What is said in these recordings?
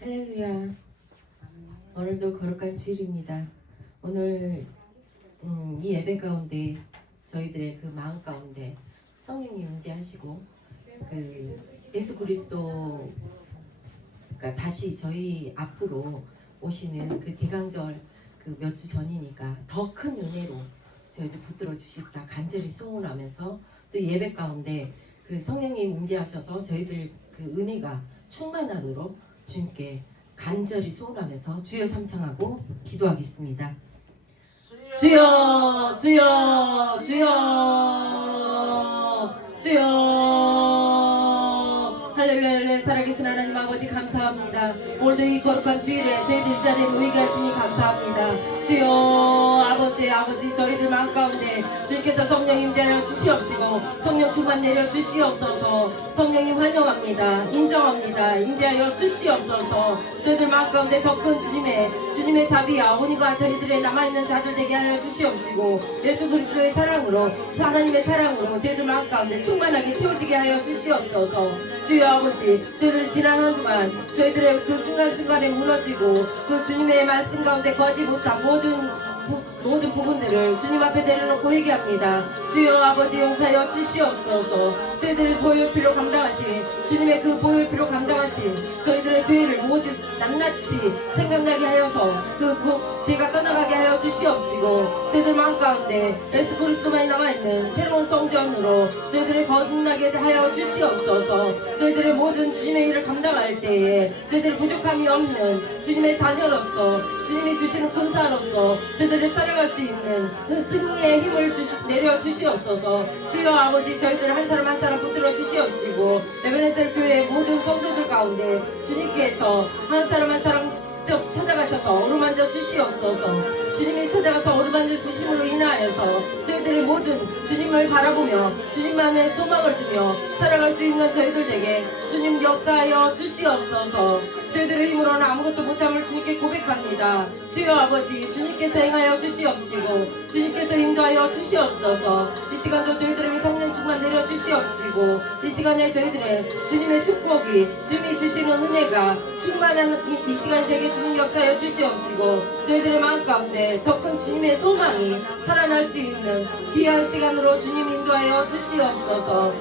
할렐루야. 오늘도 거룩한 주일입니다. 오늘 이 예배 가운데 저희들의 그 마음 가운데 성령님 임재하시고 그 예수 그리스도가 다시 저희 앞으로 오시는 그 대강절 그 몇 주 전이니까 더 큰 은혜로 저희들 붙들어 주시자 간절히 소원하면서 또 예배 가운데 그 성령님 임재하셔서 저희들 그 은혜가 충만하도록 주님께 간절히 소원하면서 주여 삼창하고 기도하겠습니다. 주여 주여 주여 주여 할렐루야. 살아계신 하나님 아버지 감사합니다. 오늘도 이 거룩한 주일에 저희들 이 자리에 모이게 하시니 감사합니다. 주여 아버지 저희들 마음 가운데 주님께서 성령 임재하여 주시옵시고 성령 충만 내려 주시옵소서. 성령님 환영합니다. 인정합니다. 임재하여 주시옵소서. 저희들 마음 가운데 더 큰 주님의 자비와 온유가 저희들의 남아있는 자들 되게 하여 주시옵시고 예수 그리스도의 사랑으로 하나님의 사랑으로 저희들 마음 가운데 충만하게 채워지게 하여 주시옵소서. 주여 아버지 저희들 지난 한 주간 저희들의 그 순간순간에 무너지고 그 주님의 말씀 가운데 거하지 못한 모든 부분들을 주님 앞에 내려놓고 회개합니다. 주여 아버지 용서하여 주시옵소서. 저희들의 보혈피로 감당하신 주님의 그 보혈피로 감당하신 저희들의 죄를 모두 낱낱이 생각나게 하여서 그 죄가 떠나가게 하여 주시옵시고 저희들 마음 가운데 예수 그리스도만이 남아있는 새로운 성전으로 저희들을 거듭나게 하여 주시옵소서. 저희들의 모든 주님의 일을 감당할 때에 저희들 부족함이 없는 주님의 자녀로서 주님이 주시는 군사로서 저희들을 살아갈 수 있는 그 승리의 힘을 내려 주시옵소서. 주여 아버지 저희들 한 사람 한 사람 붙들어 주시옵시고 에베네셀 교회 모든 성도들 가운데 주님께서 한 사람 한 사람 직접 찾아가셔서 어루만져 주시옵소서. 주님이 찾아가서 어루만져 주심으로 인하여서 저희들의 모든 주님을 바라보며 주님만의 소망을 두며 살아갈 수 있는 저희들에게 주님 역사하여 주시옵소서. 저희들의 힘으로는 아무것도 못함을 주님께 고백합니다. 주여 아버지 주님께서 행하여 주시옵시고 주님께서 인도하여 주시옵소서. 이 시간도 저희들에게 성령 충만 내려 주시옵시고 이 시간에 저희들의 주님의 축복이 주님이 주시는 은혜가 충만한 이 시간이 되게 주님 역사하여 주시옵시고 저희들의 마음 가운데 더 큰 주님의 소망이 살아날 수 있는 귀한 시간으로 주님 인도하여 주시옵소서.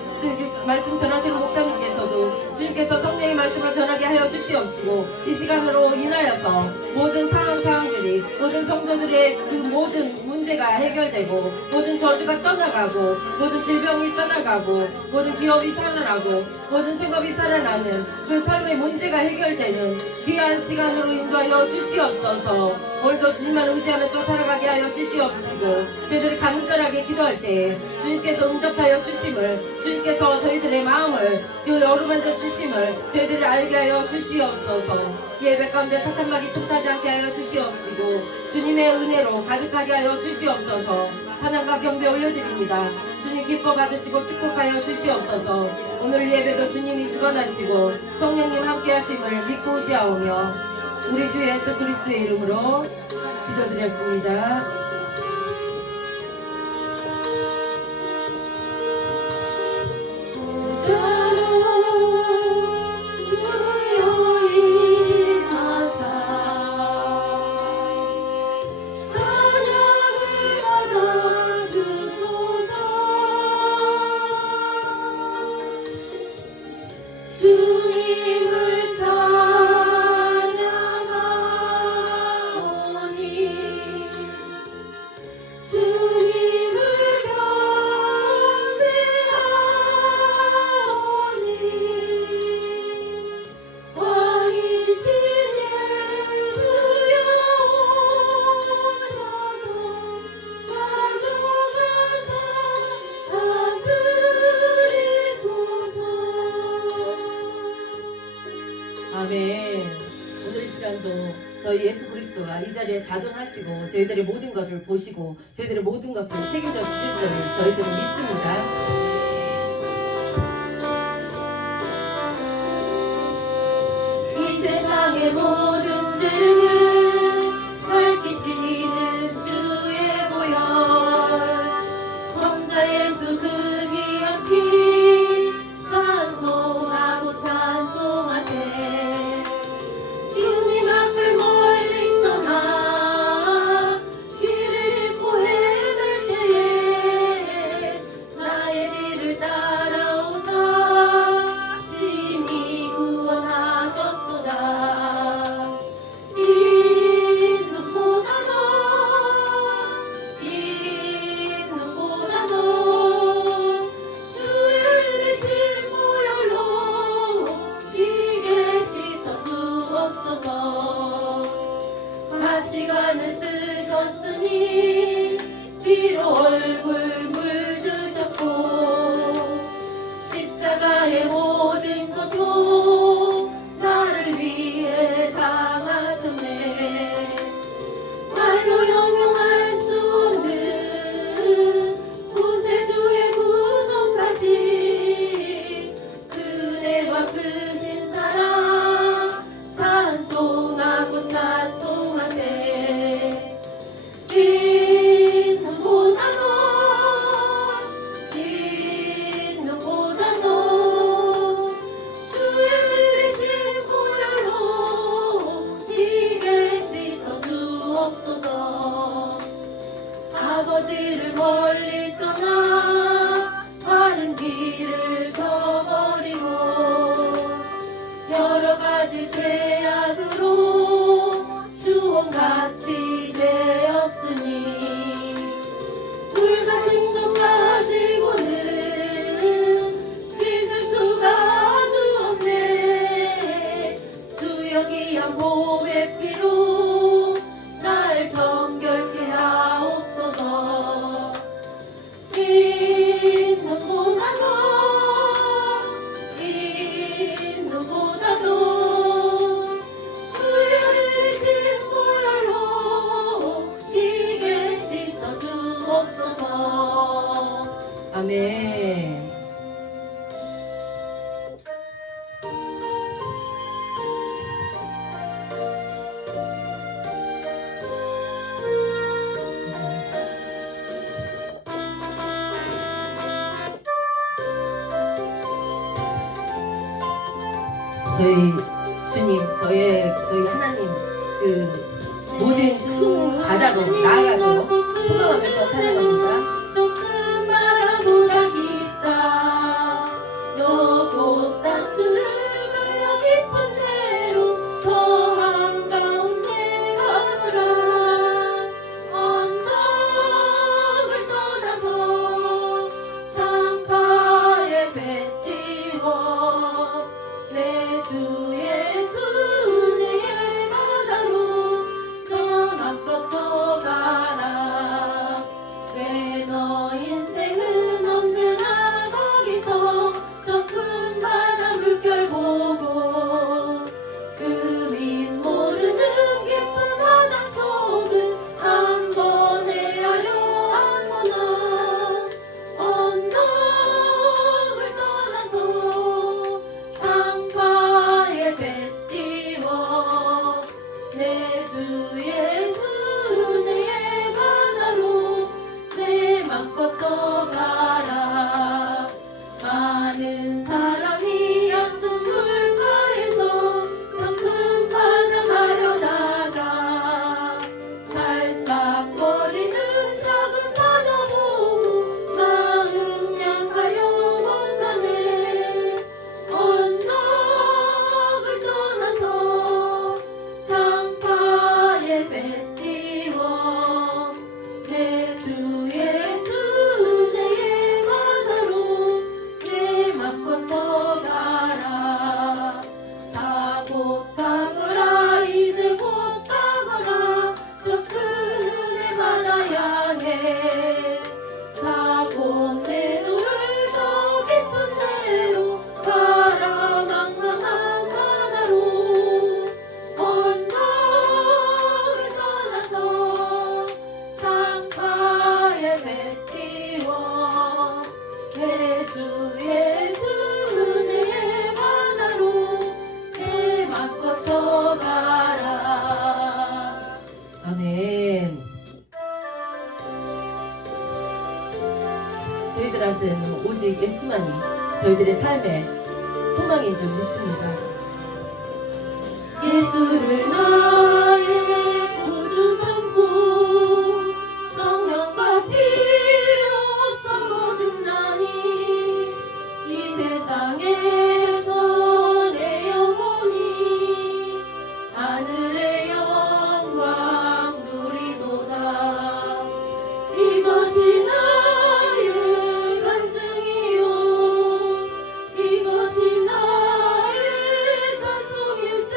말씀 전하시는 목사님께서도 주님께서 성령의 말씀을 전하게 하여 주시옵시고 이 시간으로 인하여서 모든 상황들이 모든 성도들의 그 모든 문제가 해결되고 모든 저주가 떠나가고 모든 질병이 떠나가고 모든 기업이 살아나고 모든 생업이 살아나는 그 삶의 문제가 해결되는 귀한 시간으로 인도하여 주시옵소서. 오늘도 주님만 의지하면서 살아가게 하여 주시옵시고 저희들이 간절하게 기도할 때 주님께서 응답하여 주심을 주님께서 저희들의 마음을 그 어루만져 주심을 저희들이 알게 하여 주시옵소서. 예배 가운데 사탄막이 틈타지 않게 하여 주시옵시고 주님의 은혜로 가득하게 하여 주시옵소서. 찬양과 경배 올려드립니다. 주님 기뻐 받으시고 축복하여 주시옵소서. 오늘 예배도 주님이 주관하시고 성령님 함께 하심을 믿고 의지하오며 우리 주 예수 그리스도의 이름으로 기도드렸습니다. 아멘. 오늘 시간도 저희 예수 그리스도가 이 자리에 자존하시고 저희들의 모든 것을 보시고 저희들의 모든 것을 책임져 주실 줄 저희들은 믿습니다. 이 세상의 모든 죄를 밝히시는 주의 보혈 성자 예수 그 귀한 피 찬송하고 찬송하세 하나님 비로 얼굴 물드셨고 십자가의 모든 고통 나를 위해 당하셨네. 말로 형용할 수 없는 구세주의 구속하신 그네와 크신 사랑 찬송하고 찬송하세. 긴 눈보다도 주의 흘리신 보혈로 이게 씻어 주옵소서. 아버지를 멀리 떠나 바른 길을 저버리고 여러 가지 죄악으로 주홍같이 되었으니 물 같은 것 가지고는 씻을 수가 아주 없네. 주여 귀한 보배 피로 날 정결케 하옵소서. 긴 눈보다도 주의 흘리신 보혈로 이게 씻어 주옵소서. 아멘. 저희 주님, 저희 하나님 그 모든 큰 바다로 나아가고 소망하면서 찬양합니다. 저 큰 바다보다 깊다 너보다 주를 걸러 깊은 대로 저 한가운데 가노라. 언덕을 떠나서 장파에 배 띄워 내 주 예수 내의 바다로 저 맘껏 저가라. 왜 너 인생은 언제나 거기서 저 큰 바다 물결 보고 그 밑 모르는 깊은 바다 속은 한 번 헤아려 안 보나. 언덕을 떠나서 장파에 배 띄워 내 주 예수 내의 바다로 내 맘껏 저가라. 많은 사람이 얕은 물가에서 저 큰 바다 가려다가 찰싹거리는 작은 바다 보고 마음 약하여 못 가네. 언덕을 떠나서 장파에 배 띄워 내 주 예수 내의 바다로 내 맘껏 저가라. 자 곧 가거라 이제 곧 가거라 저 큰 은혜 바다 향해. 자 곧 내 노를 저 깊은 데로 가라 망망한 바다로. 언덕을 떠나서 장파에 배 띄워 내 주 예수 내의 바다로 내 맘껏 저가라. 아멘. 저희들한테는 오직 예수만이 저희들의 삶의 소망인 줄 믿습니다. 예수를 나의 구주 삼고 성령과 피로써 거듭나니 이 세상에서 내 영혼이 하늘의 영광 누리도다. 이것이 나의 간증이요 이것이 나의 찬송일세.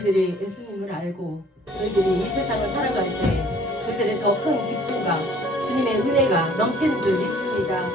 저희들이 예수님을 알고 저희들이 이 세상을 살아갈 때 저희들의 더 큰 기쁨과 주님의 은혜가 넘치는 줄 믿습니다.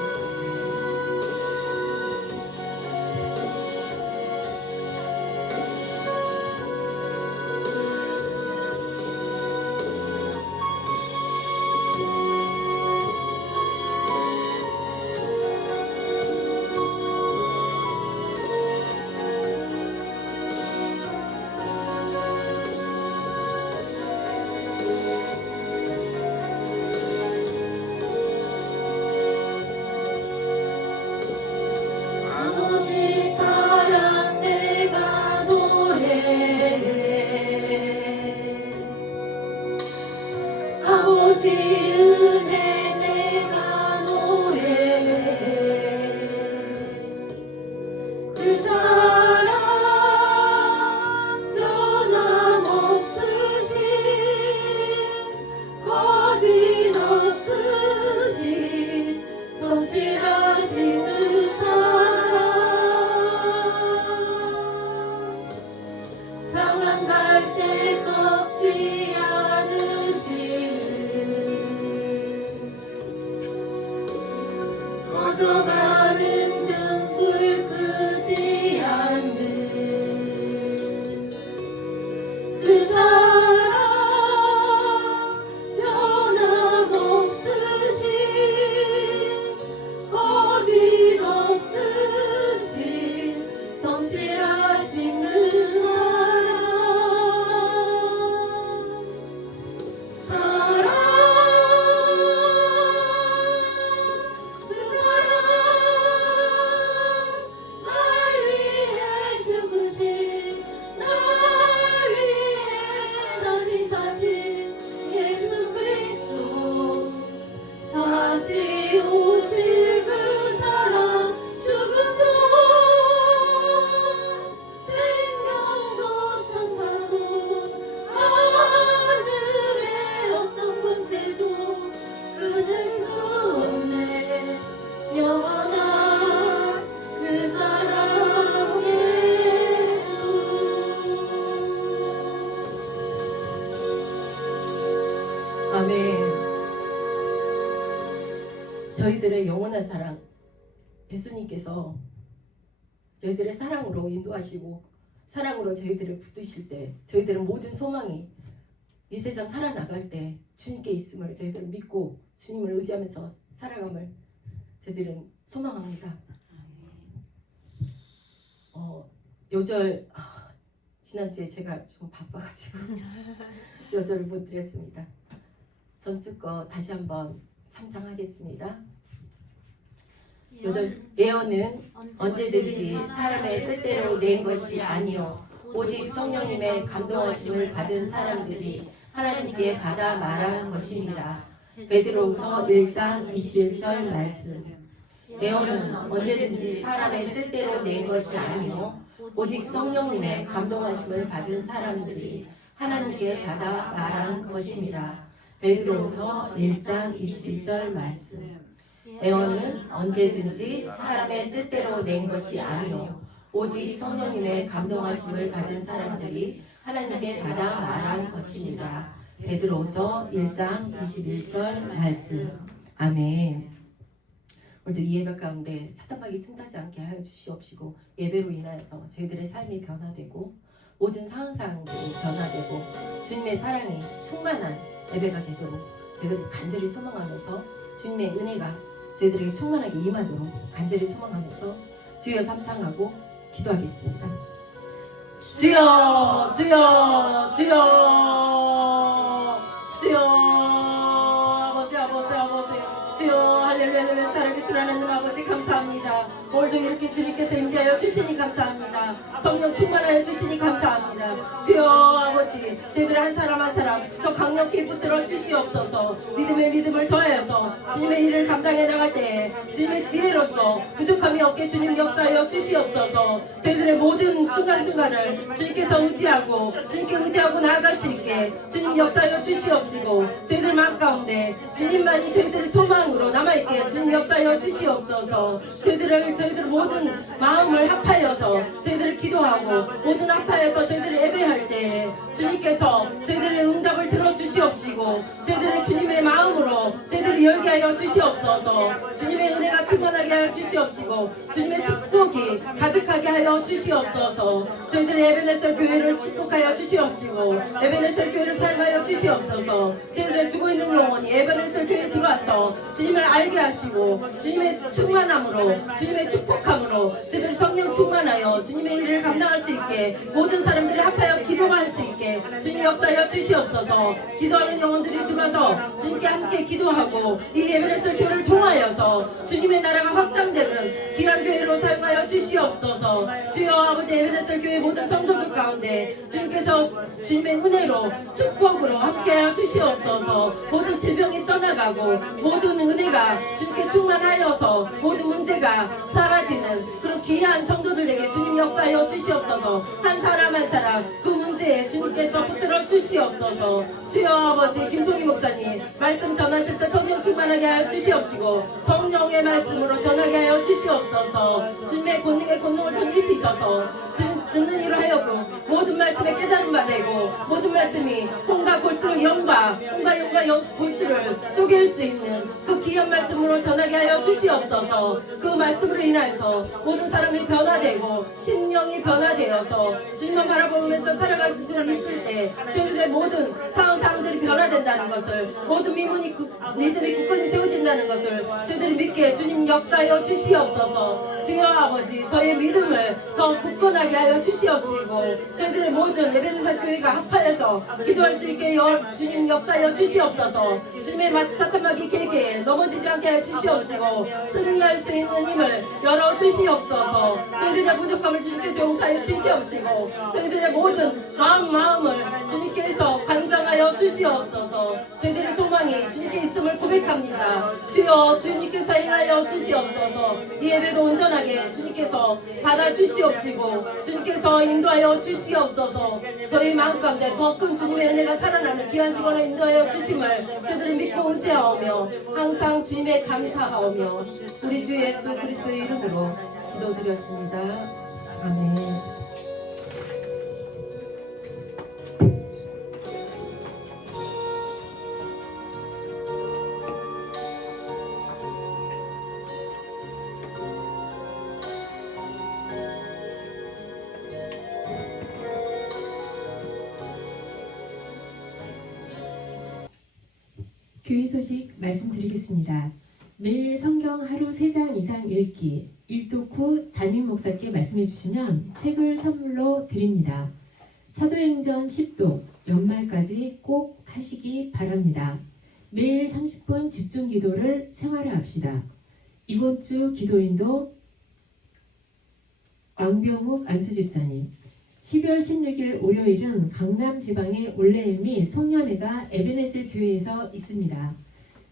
아버지 사랑 내가 노래해 아버지 은혜 내가 노래해 그 사랑 변함없으신 거짓없으신 성실하신 그 사랑 상한 갈대 꺾지 않으시는 꺼져가는 등불 끄지 않는 그 사랑 변함없으신 거짓없으신 성실하신 그 사랑 그 사랑 날 위해 죽으신 날 위해 다시 사신 예수 그리스도 다시 오실 그 사랑 죽음도 생명도 천사도 하늘의 어떤 권세도 끊을 수 없네 영원한 그 사랑 예수 아멘. 저희들의 영원한 사랑 예수님께서 저희들의 사랑으로 인도하시고 사랑으로 저희들을 붙드실 때 저희들은 모든 소망이 이 세상 살아나갈 때 주님께 있음을 저희들은 믿고 주님을 의지하면서 살아감을 저희들은 소망합니다. 요절 지난주에 제가 좀 바빠가지고 요절을 못 드렸습니다. 전주 거 다시 한번 상장하겠습니다. 요절 예언은 언제든지 사람의 뜻대로 낸 것이 아니요 오직 성령님의 감동하심을 받은 사람들이 하나님께 받아 말한 것입니다. 베드로후서 1장 21절 말씀. 예언은 언제든지 사람의 뜻대로 낸 것이 아니요 오직 성령님의 감동하심을 받은 사람들이 하나님께 받아 말한 것입니다. 베드로후서 1장 22절 말씀. 예언은 언제든지 사람의 뜻대로 낸 것이 아니요 오직 성령님의 감동하심을 받은 사람들이 하나님께 받아 말한 것입니다. 베드로후서 1장 21절 말씀. 아멘. 오늘도 이 예배 가운데 사탄마귀 틈타지 않게 하여 주시옵시고 예배로 인하여서 저희들의 삶이 변화되고 모든 상황들이 변화되고 주님의 사랑이 충만한 예배가 되도록 저희들이 간절히 소망하면서 주님의 은혜가 저희들에게 충만하게 임하도록 간절히 소망하면서 주여 삼창하고 기도하겠습니다. 주여 주여 주여 주여 아버지 주여 할렐루야 살아계신 하나님 아버지 감사합니다. 오늘도 이렇게 주님께서 임재하여 주시니 감사합니다. 성령 충만하여 주시니 감사합니다. 주여 아버지 저희들 한 사람 한 사람 더 강력히 붙들어 주시옵소서. 믿음의 믿음을 더하여서 주님의 일을 감당해 나갈 때에 주님의 지혜로서 부족함이 없게 주님 역사하여 주시옵소서. 저희들의 모든 순간순간을 주님께서 의지하고 주님께 의지하고 나아갈 수 있게 주님 역사하여 주시옵시고 저희들 마음 가운데 주님만이 저희들의 소망으로 남아있게 가운데 주님 역사여 주시옵소서. 저희들 모든 마음을 합하여서 저희들을 기도하고 모든 합하여서 저희들을 예배할 때 주님께서 저희들의 응답을 들어주시옵시고 저희들의 주님의 마음으로 저희들을 열게 하여 주시옵소서. 주님의 은혜가 충만하게 하여 주시옵시고 주님의 축복이 가득하게 하여 주시옵소서. 저희들의 에베네셀 교회를 축복하여 주시옵시고 에베네셀 교회를 사용하여 주시옵소서. 저희들의 죽어있는 영혼이 에베네셀 교회에 들어와서 주님을 알게 하시고 주님의 충만함으로 주님의 축복함으로 저희들 성령 충만하여 주님의 일을 감당할 수 있게 모든 사람들이 합하여 기도할 수 있게 주님 역사하여 주시옵소서. 기도하는 영혼들이 들어와서 주님께 함께 기도하고 이 에베네셀 교회를 통하여서 주님의 나라가 확장되는 귀한 교회로 사용하여 주시옵소서. 주여 아버지 에베네셀 교회 모든 성도들 가운데 주님께서 주님의 은혜로 축복으로 함께하여 주시옵소서. 모든 질병이 떠나가고 모든 은혜가 주님께 충만하여서 모든 문제가 사라지는 그런 귀한 성도들에게 주님 역사하여 주시옵소서. 한 사람 한 사람 그 문제에 주님께서 붙들어 주시옵소서. 주여 아버지 김송희 목사님 말씀 전하실 때 성령 충만하게 하여 주시옵시고 성령의 말씀으로 전하게 하여 주시옵소서. 주님의 권능의 권능을 덧입히셔서 듣는 이로 하여금 모든 말씀에 깨달음 받고 모든 말씀이 홍과 골수로 영과 골수를 쪼갤 수 있는 그 귀한 말씀으로 전하게 하여 주시옵소서. 그 말씀으로 인하여서 모든 사람이 변화되고 심령이 변화되어서 주님만 바라보면서 살아갈 수 있을 때 저희들의 모든 상황들이 변화된다는 것을 모든 믿음이 굳건히 세워진다는 것을 저희들이 믿게 주님 역사하여 주시옵소서. 주여 아버지 저희의 믿음을 더 굳건하게 하여 주시옵시고 저희들의 모든 에베네셀 교회가 합하여서 기도할 수 있게 주님 역사하여 주시옵소서. 주님의 사탄마귀 계계에 넘어지지 않게 하여 주시옵시고 승리할 수 있는 힘을 열어주시옵소서. 저희들의 부족함을 주님께서 용서하여 주시옵시고 저희들의 모든 마음을 주님께서 관장하여 주시옵소서. 저희들의 소망이 주님께 있음을 고백합니다. 주여 주님께서 행하여 주시옵소서. 이 예배도 온전하게 주님께서 받아주시옵시고 주님께서 인도하여 주시옵소서. 저희 마음 가운데 더 큰 주님의 은혜가 살아나는 귀한 시간을 인도하여 주심을 저희들을 믿고 의지하오며 항상 주님의 감사하오며 우리 주 예수 그리스도의 이름으로 기도드렸습니다. 아멘. 교회 소식 말씀드리겠습니다. 매일 성경 하루 3장 이상 읽기, 일독후 담임 목사께 말씀해 주시면 책을 선물로 드립니다. 사도행전 10독 연말까지 꼭 하시기 바랍니다. 매일 30분 집중 기도를 생활화합시다. 이번 주 기도인도 왕병욱 안수집사님, 12월 16일 월요일은 강남 지방의 올레미 송년회가 에베네셀 교회에서 있습니다.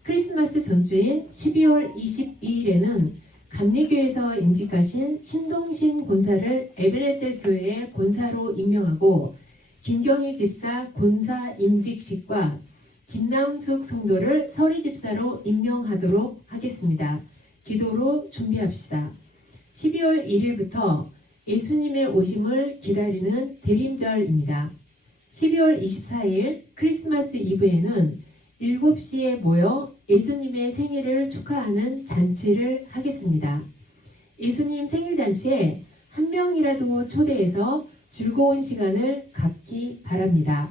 크리스마스 전주인 12월 22일에는 감리교에서 임직하신 신동신 권사를 에베네셀 교회의 권사로 임명하고 김경희 집사 권사 임직식과 김남숙 성도를 서리 집사로 임명하도록 하겠습니다. 기도로 준비합시다. 12월 1일부터 예수님의 오심을 기다리는 대림절입니다. 12월 24일 크리스마스 이브에는 7시에 모여 예수님의 생일을 축하하는 잔치를 하겠습니다. 예수님 생일잔치에 한 명이라도 초대해서 즐거운 시간을 갖기 바랍니다.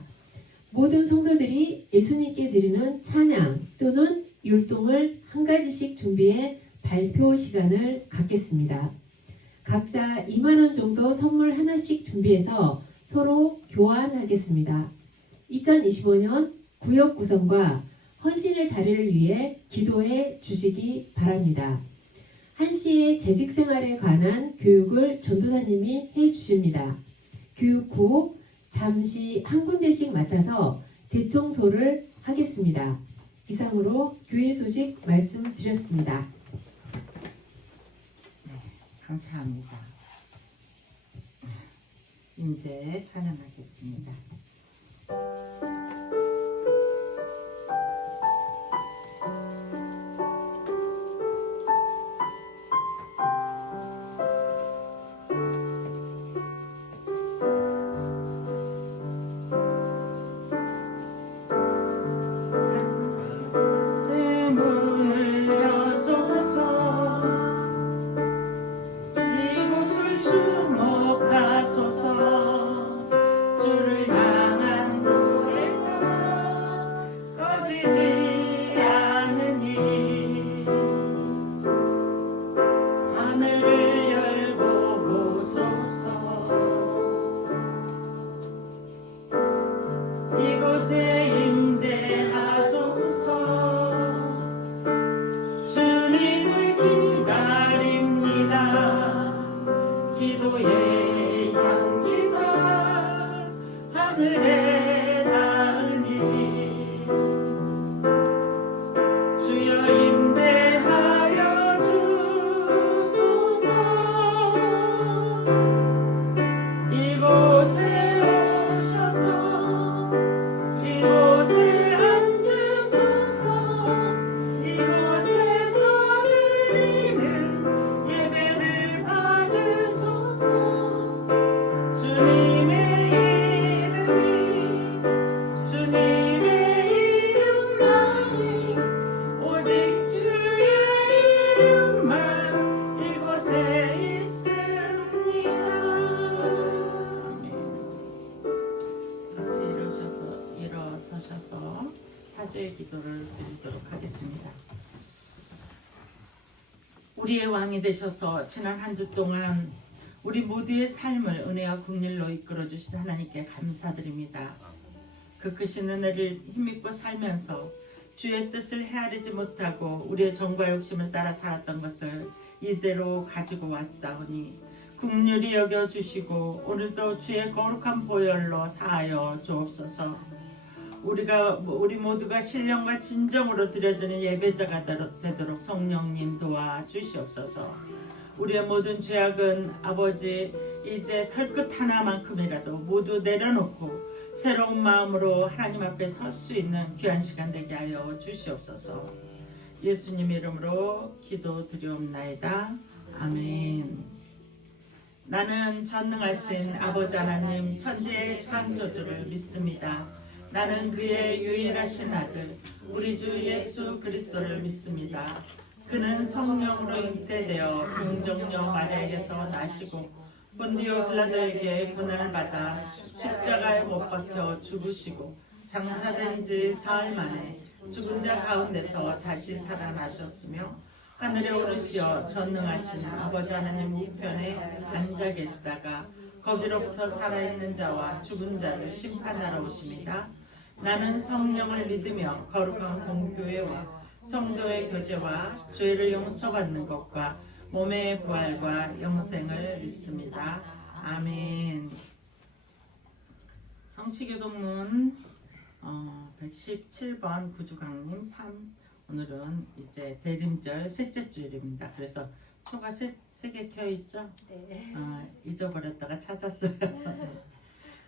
모든 성도들이 예수님께 드리는 찬양 또는 율동을 한 가지씩 준비해 발표 시간을 갖겠습니다. 각자 2만원 정도 선물 하나씩 준비해서 서로 교환하겠습니다. 2025년 구역 구성과 헌신의 자리를 위해 기도해 주시기 바랍니다. 한시의 재직생활에 관한 교육을 전도사님이 해주십니다. 교육 후 잠시 한 군데씩 맡아서 대청소를 하겠습니다. 이상으로 교회 소식 말씀드렸습니다. 감사합니다. 이제 찬양하겠습니다. 우리의 왕이 되셔서 지난 한 주 동안 우리 모두의 삶을 은혜와 긍휼로 이끌어 주신 하나님께 감사드립니다. 그 크신 은혜를 힘입고 살면서 주의 뜻을 헤아리지 못하고 우리의 정과 욕심을 따라 살았던 것을 이대로 가지고 왔사오니 긍휼히 여겨주시고 오늘도 주의 거룩한 보혈로 사하여 주옵소서. 우리 모두가 신령과 진정으로 드려지는 예배자가 되도록 성령님 도와주시옵소서. 우리의 모든 죄악은 아버지 이제 털끝 하나만큼이라도 모두 내려놓고 새로운 마음으로 하나님 앞에 설 수 있는 귀한 시간 되게 하여 주시옵소서. 예수님 이름으로 기도드리옵나이다. 아멘. 나는 전능하신 아버지 하나님 천지의 창조주를 믿습니다. 나는 그의 유일하신 아들 우리 주 예수 그리스도를 믿습니다. 그는 성령으로 잉태되어 동정녀 마리아에게서 나시고 본디오 빌라도에게 고난을 받아 십자가에 못 박혀 죽으시고 장사된 지 사흘 만에 죽은 자 가운데서 다시 살아나셨으며 하늘에 오르시어 전능하신 아버지 하나님 우편에 앉아 계시다가 거기로부터 살아있는 자와 죽은 자를 심판하러 오십니다. 나는 성령을 믿으며 거룩한 공교회와 성도의 교제와 죄를 용서받는 것과 몸의 부활과 영생을 믿습니다. 아멘. 성취교동문 117번 구주강림 3. 오늘은 이제 대림절 셋째 주일입니다. 그래서 초가 세 개 켜 있죠? 네. 잊어버렸다가 찾았어요.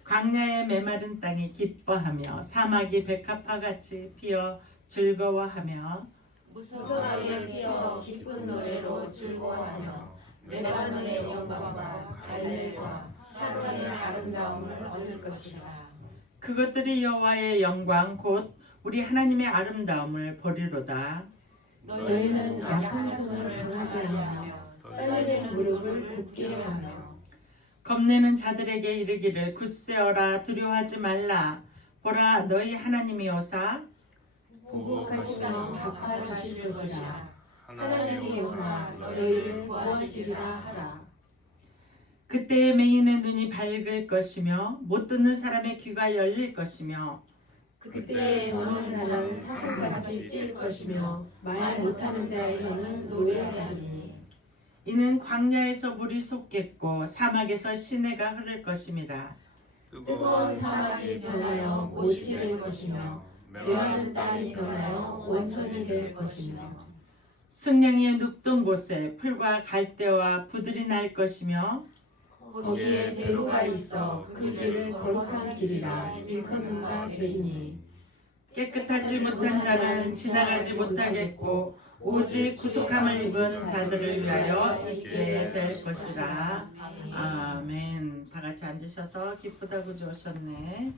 광야의 메마른 땅이 기뻐하며 사막이 백합화같이 피어 즐거워하며 무성하게 피어 기쁜 노래로 즐거워하며 레바논의 영광과 갈멜과 사산의 아름다움을 얻을 것이라. 그것들이 여호와의 영광 곧 우리 하나님의 아름다움을 보리로다. 너희는 약한 손을 강하게 하며 떨리는 무릎을 굳게 하며 겁내는 자들에게 이르기를 굳세어라 두려워하지 말라. 보라 너희 하나님이 오사 보복하시며 갚아주실 것이라. 하나님이 오사 너희를 구하시리라 하라. 그때의 맹인의 눈이 밝을 것이며 못 듣는 사람의 귀가 열릴 것이며 그때의 저는 자는 사슴같이 뛸 것이며 말 못하는 자의 혀는 노래하리니. 이는 광야에서 물이 솟겠고 사막에서 시내가 흐를 것입니다. 뜨거운 사막이 변하여 못이 될 것이며 메마른 땅이 변하여 원천이 될 것이며 승냥이의 눕던 곳에 풀과 갈대와 부들이 날 것이며 거기에 배로가 있어 그 길을 거룩한 길이라 일컫는다 되리니. 깨끗하지 못한 자는 지나가지 못하겠고 오직 구속함을 입은 자들을 위하여 있게 될 것이라. 아멘. 다 같이 앉으셔서 기쁘다 구주 오셨네.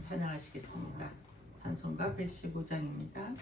찬양하시겠습니다. 찬송가 115장입니다.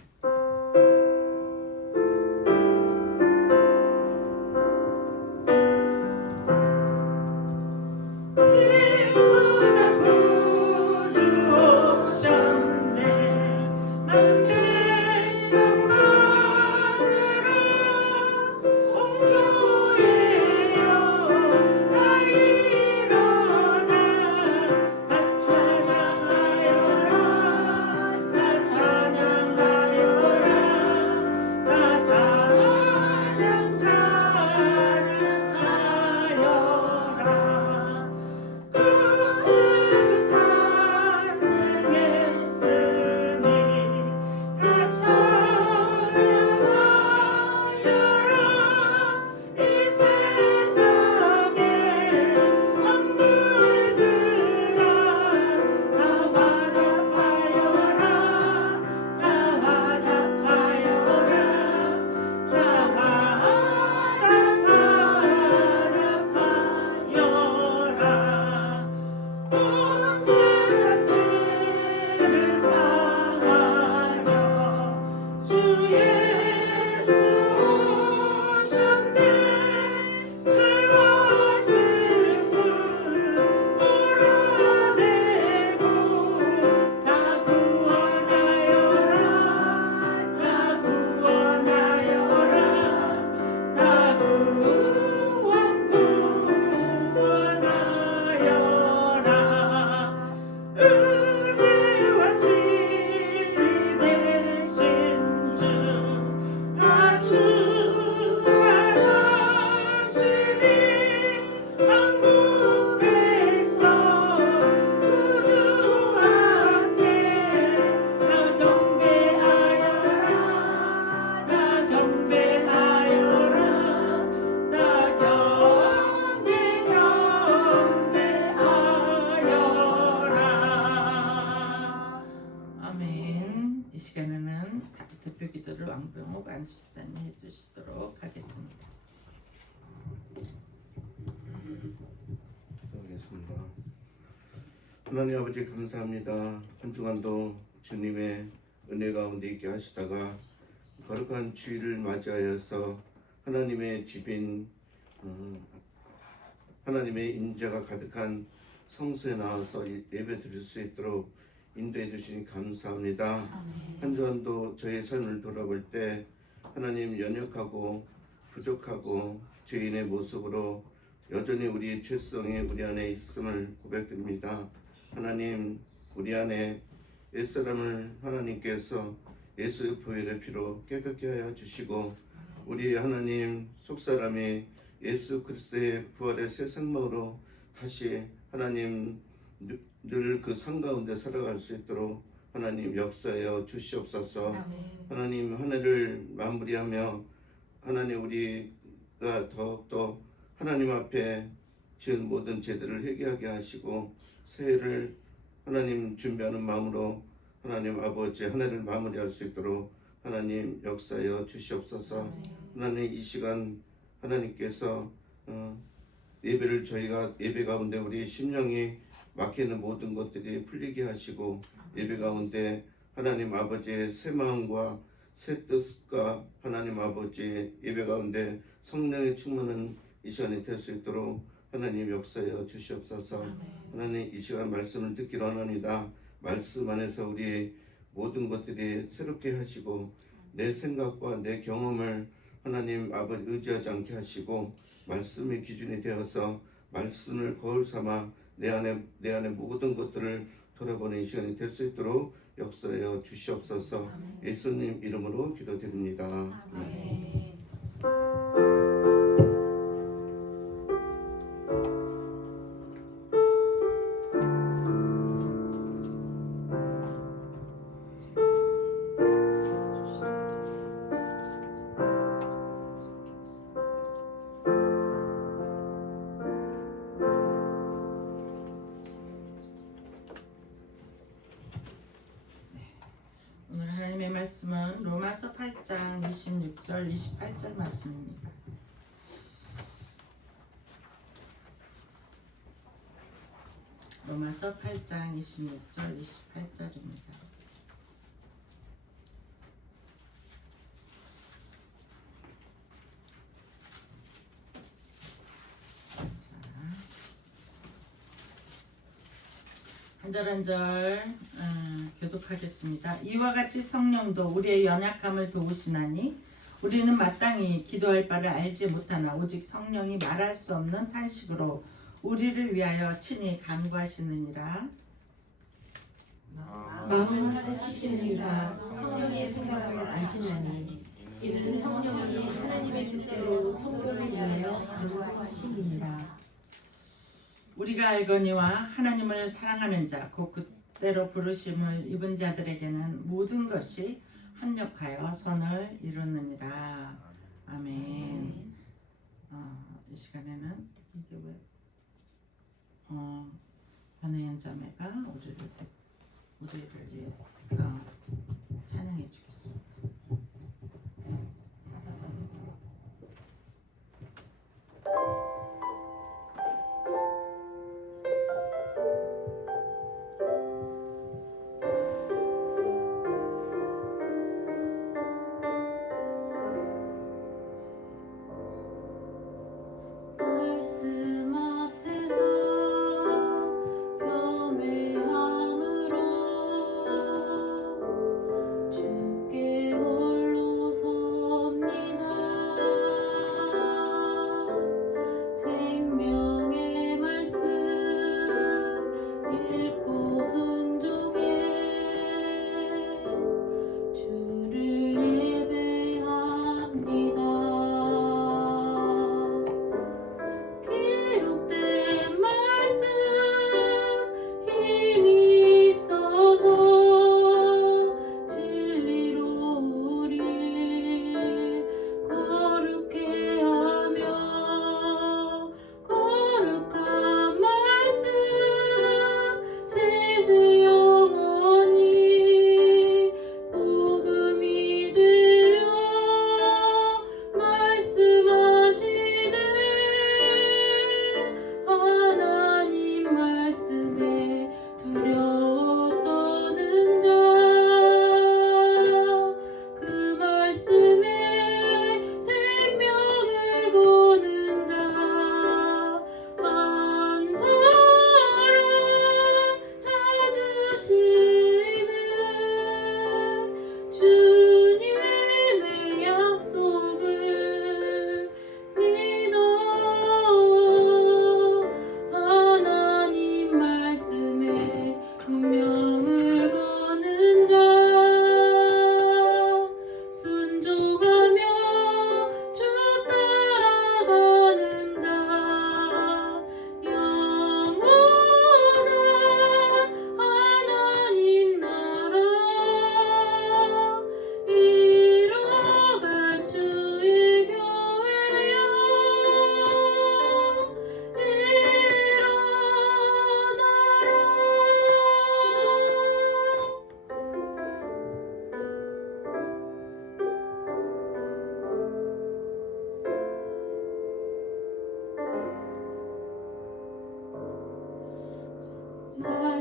왕병옥 안수집사님이 해주시도록 하겠습니다. 기도하겠습니다. 하나님 아버지 감사합니다. 한 주간도 주님의 은혜 가운데 있게 하시다가 거룩한 주일을 맞이하여서 하나님의 집인 하나님의 인자가 가득한 성소에 나와서 예배 드릴 수 있도록 인도해 주시니 감사합니다. 한 주간도 저의 삶을 돌아볼 때 하나님 연약하고 부족하고 죄인의 모습으로 여전히 우리의 죄성이 우리 안에 있음을 고백드립니다. 하나님 우리 안에 옛사람을 하나님께서 예수의 보혈의 피로 깨끗게 하여 주시고 우리 하나님 속사람이 예수 그리스도의 부활의 새 생명으로 다시 하나님 늘 그 상 가운데 살아갈 수 있도록 하나님 역사하여 주시옵소서. 하나님 한 해를 마무리하며 하나님 우리가 더욱더 하나님 앞에 지은 모든 죄들을 회개하게 하시고 새해를 하나님 준비하는 마음으로 하나님 아버지 한 해를 마무리할 수 있도록 하나님 역사하여 주시옵소서. 하나님 이 시간 하나님께서 예배를 저희가 예배 가운데 우리 심령이 막히는 모든 것들이 풀리게 하시고 예배 가운데 하나님 아버지의 새 마음과 새 뜻과 하나님 아버지 예배 가운데 성령의 충만한 이 시간이 될 수 있도록 하나님 역사하여 주시옵소서. 하나님 이 시간 말씀을 듣기로 하나니다. 말씀 안에서 우리 모든 것들이 새롭게 하시고 내 생각과 내 경험을 하나님 아버지 의지하지 않게 하시고 말씀의 기준이 되어서 말씀을 거울 삼아 내 안에 모든 것들을 돌아보는 이 시간이 될 수 있도록 역사하여 주시옵소서. 예수님 이름으로 기도드립니다. 아멘. 오늘 하나님의 말씀은 로마서 8장 26절 28절 말씀입니다. 로마서 8장 26절 28절입니다. 한 절 한 절 교독하겠습니다. 이와 같이 성령도 우리의 연약함을 도우시나니 우리는 마땅히 기도할 바를 알지 못하나 오직 성령이 말할 수 없는 탄식으로 우리를 위하여 친히 간구하시느니라. 마음을 살피시느니라 성령의 생각을 아시나니 이는 성령이 하나님의 뜻대로 성도를 위하여 간구하심이니라. 우리가 알거니와 하나님을 사랑하는 자 곧 그때로 부르심을 입은 자들에게는 모든 것이 합력하여 선을 이루느니라. 아멘. 이 시간에는 이게 왜 변혜연 자매가 우리를 찬양해 주겠습니다. 말씀 앞에서 겸허함으로 주께 홀로 섭니다. 생명의 말씀 읽고 순종해 주를 예배합니다.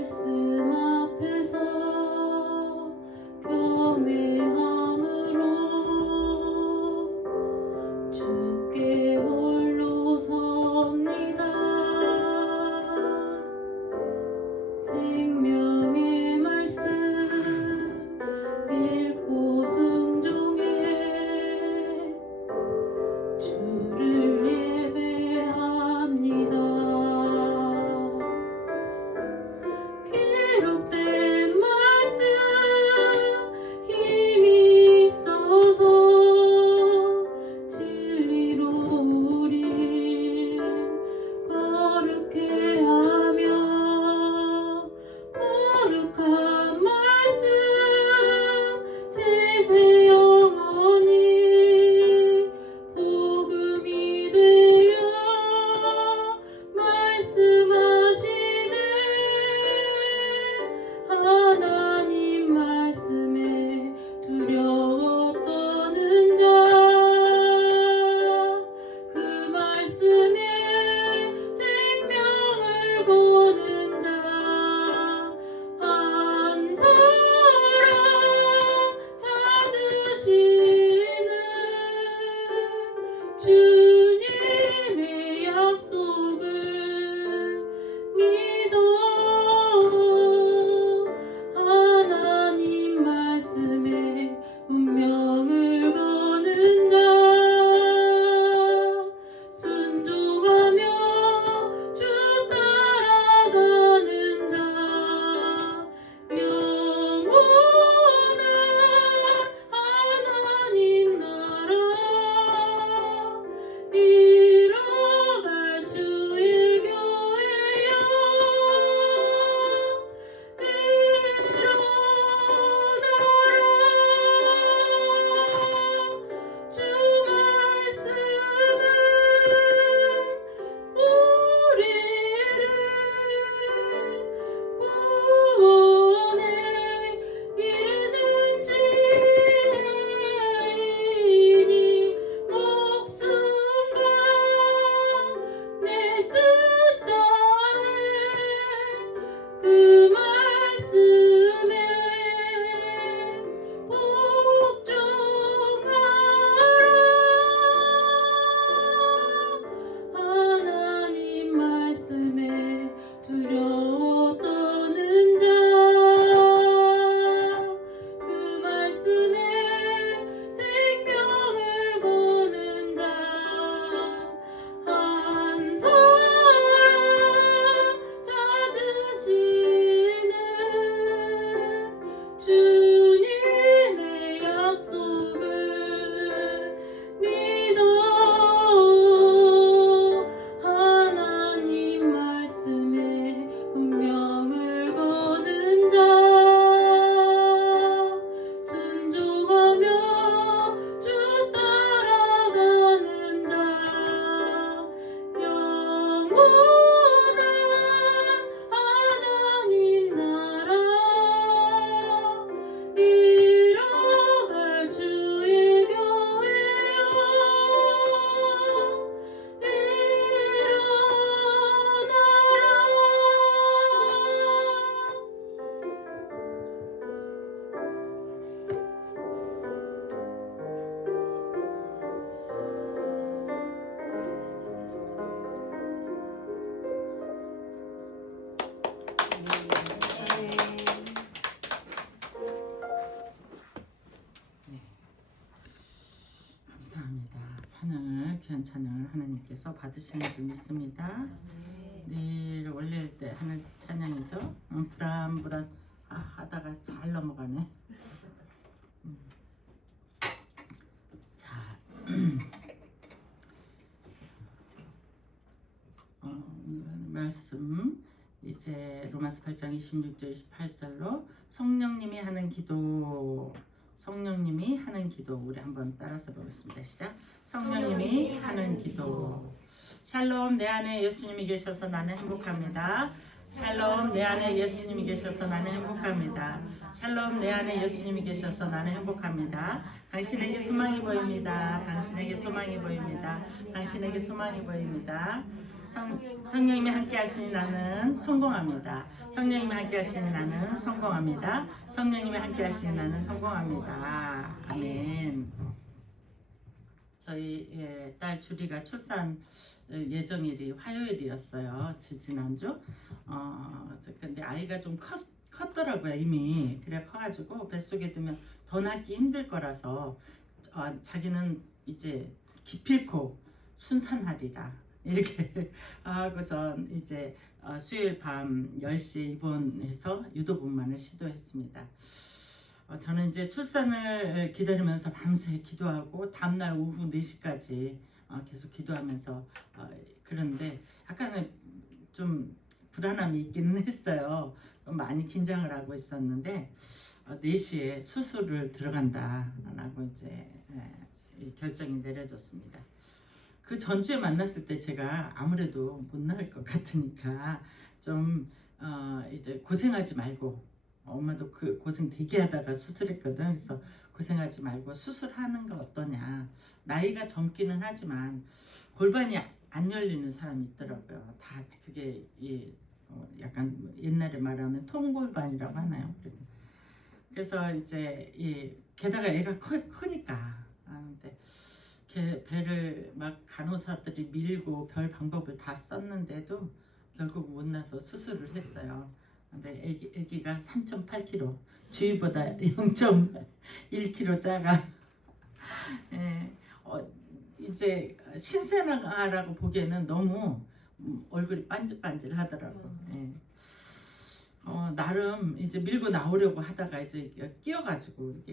말씀 앞에서 경외함으로 주께 홀로 섭니다. 생명의 말씀 읽고 순종해 주를 예배합니다. 기록된 말씀 힘이 있어서 진리로 우릴 거룩해 하며 거룩한 말씀 세세 영원히 복음이 되어 말씀하시네. 하나님 말씀에 두려워 떠는 자 그 말씀에 생명을 거는 자 한 사람 찾으시는 주님의 약속을 믿어. 하나님 말씀에 운명을 거는 자 순종하며 주 따라가는 자 영원한 하나님 나라 이뤄갈 주의 교회여 일어나라. 주 말씀은 우리를 구원에 이르는 지혜이니 목숨과 내 뜻 다해 그 말씀에 복종하라. 하나님 말씀에 두려워 떠는 자 그 말씀에 생명을 거는 자 한 사람 찾으시는 주님의 약속을 믿어. 하나님 말씀에 운명을 거는 자 순종하며 주 따라가는 자 영원한 하나님 나라 이뤄갈 주의 교회여 일어나라. 감사합니다. 찬양을 귀한 찬양을 하나님께서 받으시는 줄 믿습니다. 내일 월요일 때 하는 찬양이죠. 불안불안 하다가 잘 넘어가네. 자, 말씀 이제 로마서 8장 26절 28절로 성령님이 하는 기도 우리 한번 따라서 보겠습니다. 시작. 성령님이 하는 기도. 샬롬, 내 안에 예수님이 계셔서 나는 행복합니다. 샬롬, 내 안에 예수님이 계셔서 나는 행복합니다. 샬롬, 내 안에 예수님이 계셔서 나는 행복합니다. 당신에게 소망이 보입니다. 당신에게 소망이 보입니다. 당신에게 소망이 보입니다. 성령님이 함께 하시니 나는 성공합니다. 성령님이 함께 하시니 나는 성공합니다. 성령님이 함께 하시니 나는 성공합니다. 아멘. 저희 딸 주리가 출산 예정일이 화요일이었어요. 지난주. 근데 아이가 좀 컸더라고요 이미. 그래 커가지고 뱃속에 두면 더 낳기 힘들 거라서 자기는 이제 기필코 순산하리라 이렇게 하고서 이제 수요일 밤 10시에 입원해서 유도분만을 시도했습니다. 저는 이제 출산을 기다리면서 밤새 기도하고 다음날 오후 4시까지 계속 기도하면서 그런데 약간 좀 불안함이 있기는 했어요. 많이 긴장을 하고 있었는데 4시에 수술을 들어간다라고 이제 결정이 내려졌습니다. 그 전주에 만났을 때 제가 아무래도 못 나을 것 같으니까 좀 이제 고생하지 말고 엄마도 그 고생 되게 하다가 수술했거든. 그래서 고생하지 말고 수술하는 거 어떠냐. 나이가 젊기는 하지만 골반이 안 열리는 사람이 있더라고요. 다 그게 약간 옛날에 말하면 통골반이라고 하나요? 그래서 이제 게다가 애가 크니까 근데 배를 막 간호사들이 밀고 별 방법을 다 썼는데도 결국 못 나서 수술을 했어요. 근데 애기가 3.8kg, 주위보다 0.1kg 작아. 이제 신생아라고 보기에는 너무 얼굴이 반질반질하더라고. 나름 이제 밀고 나오려고 하다가 이제 끼어가지고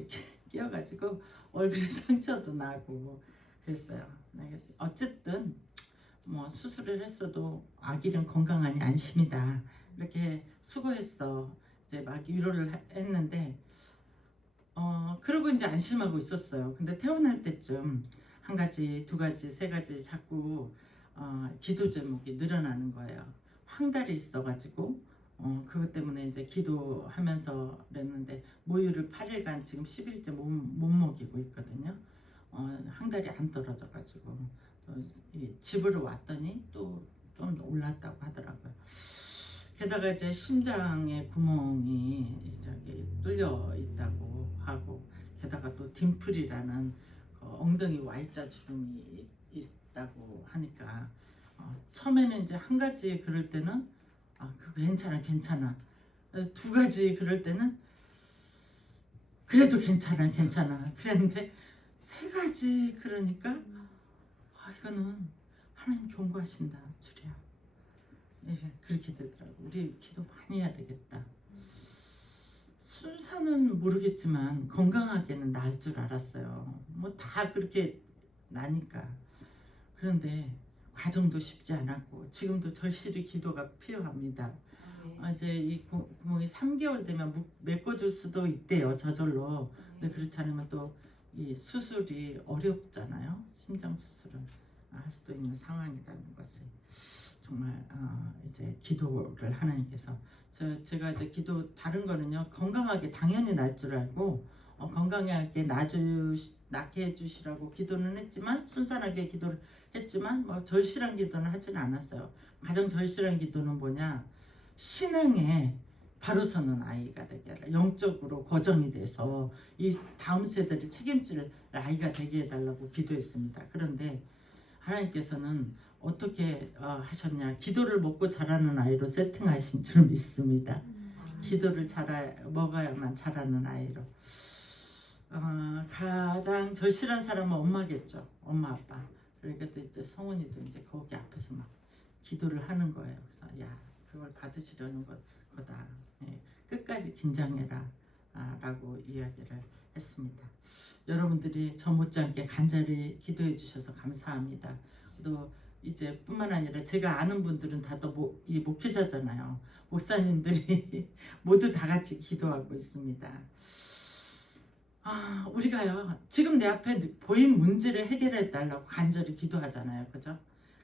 얼굴에 상처도 나고 그랬어요. 어쨌든 뭐 수술을 했어도 아기는 건강하니 안심이다. 이렇게 수고했어. 이제 막 위로를 했는데 그러고 이제 안심하고 있었어요. 근데 퇴원할 때쯤 한 가지, 두 가지, 세 가지 자꾸 기도 제목이 늘어나는 거예요. 황달이 있어가지고 그것 때문에 이제 기도하면서 그랬는데 모유를 8일간 지금 10일째 못 먹이고 있거든요. 황달이 안 떨어져가지고 집으로 왔더니 또 좀 올랐다고 하더라고요. 게다가 이제 심장에 구멍이 뚫려 있다고 하고 게다가 또 딤플이라는 엉덩이 Y자 주름이 있다고 하니까 처음에는 이제 한 가지 그럴 때는 그거 괜찮아 두 가지 그럴 때는 그래도 괜찮아 그랬는데 세 가지 그러니까 이거는 하나님 경고하신다 주리야. 그렇게 되더라고. 우리 기도 많이 해야 되겠다. 순산은 모르겠지만 건강하게는 나을 줄 알았어요. 뭐 다 그렇게 나니까. 그런데 과정도 쉽지 않았고 지금도 절실히 기도가 필요합니다. 이제 이 구멍이 3개월 되면 메꿔줄 수도 있대요. 저절로. 근데 그렇지 않으면 또 이 수술이 어렵잖아요. 심장 수술은 할 수도 있는 상황이라는 것을 정말 이제 기도를 하나님께서 제가 이제 기도 다른 거는요 건강하게 당연히 날 줄 알고 건강하게 낫게 해주시라고 기도는 했지만 순산하게 기도를 했지만 뭐 절실한 기도는 하지는 않았어요. 가장 절실한 기도는 뭐냐 신앙에 바로 서는 아이가 되게 해달라. 영적으로 고정이 돼서 이 다음 세대를 책임질 아이가 되게 해달라고 기도했습니다. 그런데 하나님께서는 어떻게 하셨냐 기도를 먹고 자라는 아이로 세팅하신 줄 믿습니다. 기도를 먹어야만 자라는 아이로. 가장 절실한 사람은 엄마겠죠. 엄마 아빠. 그러니까 또 이제 성훈이도 이제 거기 앞에서 막 기도를 하는 거예요. 그래서 야 그걸 받으시려는 거다. 끝까지 긴장해라 라고 이야기를 했습니다. 여러분들이 저 못지않게 간절히 기도해 주셔서 감사합니다. 또 이제 뿐만 아니라 제가 아는 분들은 다 또 이 목회자잖아요. 목사님들이 모두 다 같이 기도하고 있습니다. 우리가요 지금 내 앞에 보인 문제를 해결해 달라고 간절히 기도하잖아요. 그죠?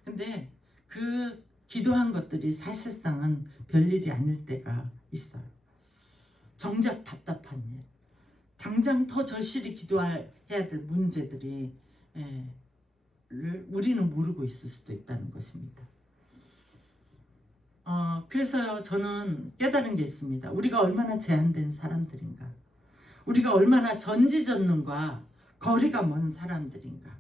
근데 그 기도한 것들이 사실상은 별일이 아닐 때가 있어요. 정작 답답한 일, 당장 더 절실히 기도해야 될 문제들이 우리는 모르고 있을 수도 있다는 것입니다. 그래서요, 저는 깨달은 게 있습니다. 우리가 얼마나 제한된 사람들인가, 우리가 얼마나 전지전능과 거리가 먼 사람들인가.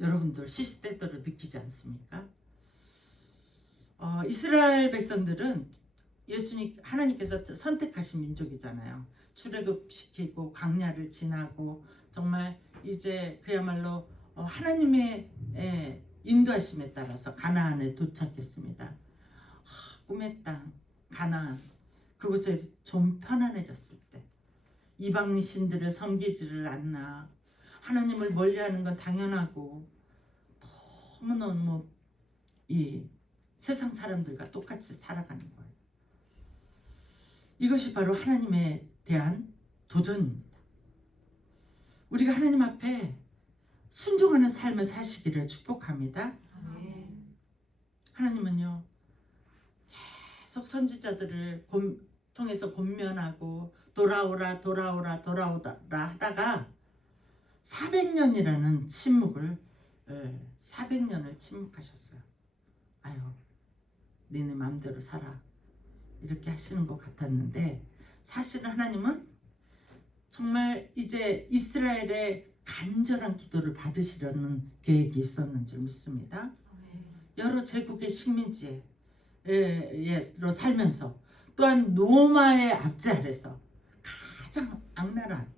여러분들 시시때때로 느끼지 않습니까? 이스라엘 백성들은 하나님께서 선택하신 민족이잖아요. 출애굽시키고 광야를 지나고 정말 이제 그야말로 하나님의 인도하심에 따라서 가나안에 도착했습니다. 꿈의 땅 가나안, 그곳에 좀 편안해졌을 때 이방 신들을 섬기지를 않나, 하나님을 멀리하는 건 당연하고 너무너무 이 세상 사람들과 똑같이 살아가는 거예요. 이것이 바로 하나님에 대한 도전입니다. 우리가 하나님 앞에 순종하는 삶을 사시기를 축복합니다. 하나님은요, 계속 선지자들을 통해서 권면하고 돌아오라 하다가 400년이라는 침묵을 400년을 침묵하셨어요. 아유, 니네 마음대로 살아, 이렇게 하시는 것 같았는데, 사실은 하나님은 정말 이제 이스라엘의 간절한 기도를 받으시려는 계획이 있었는 줄 믿습니다. 여러 제국의 식민지로 살면서, 또한 로마의 압제 아래서, 가장 악랄한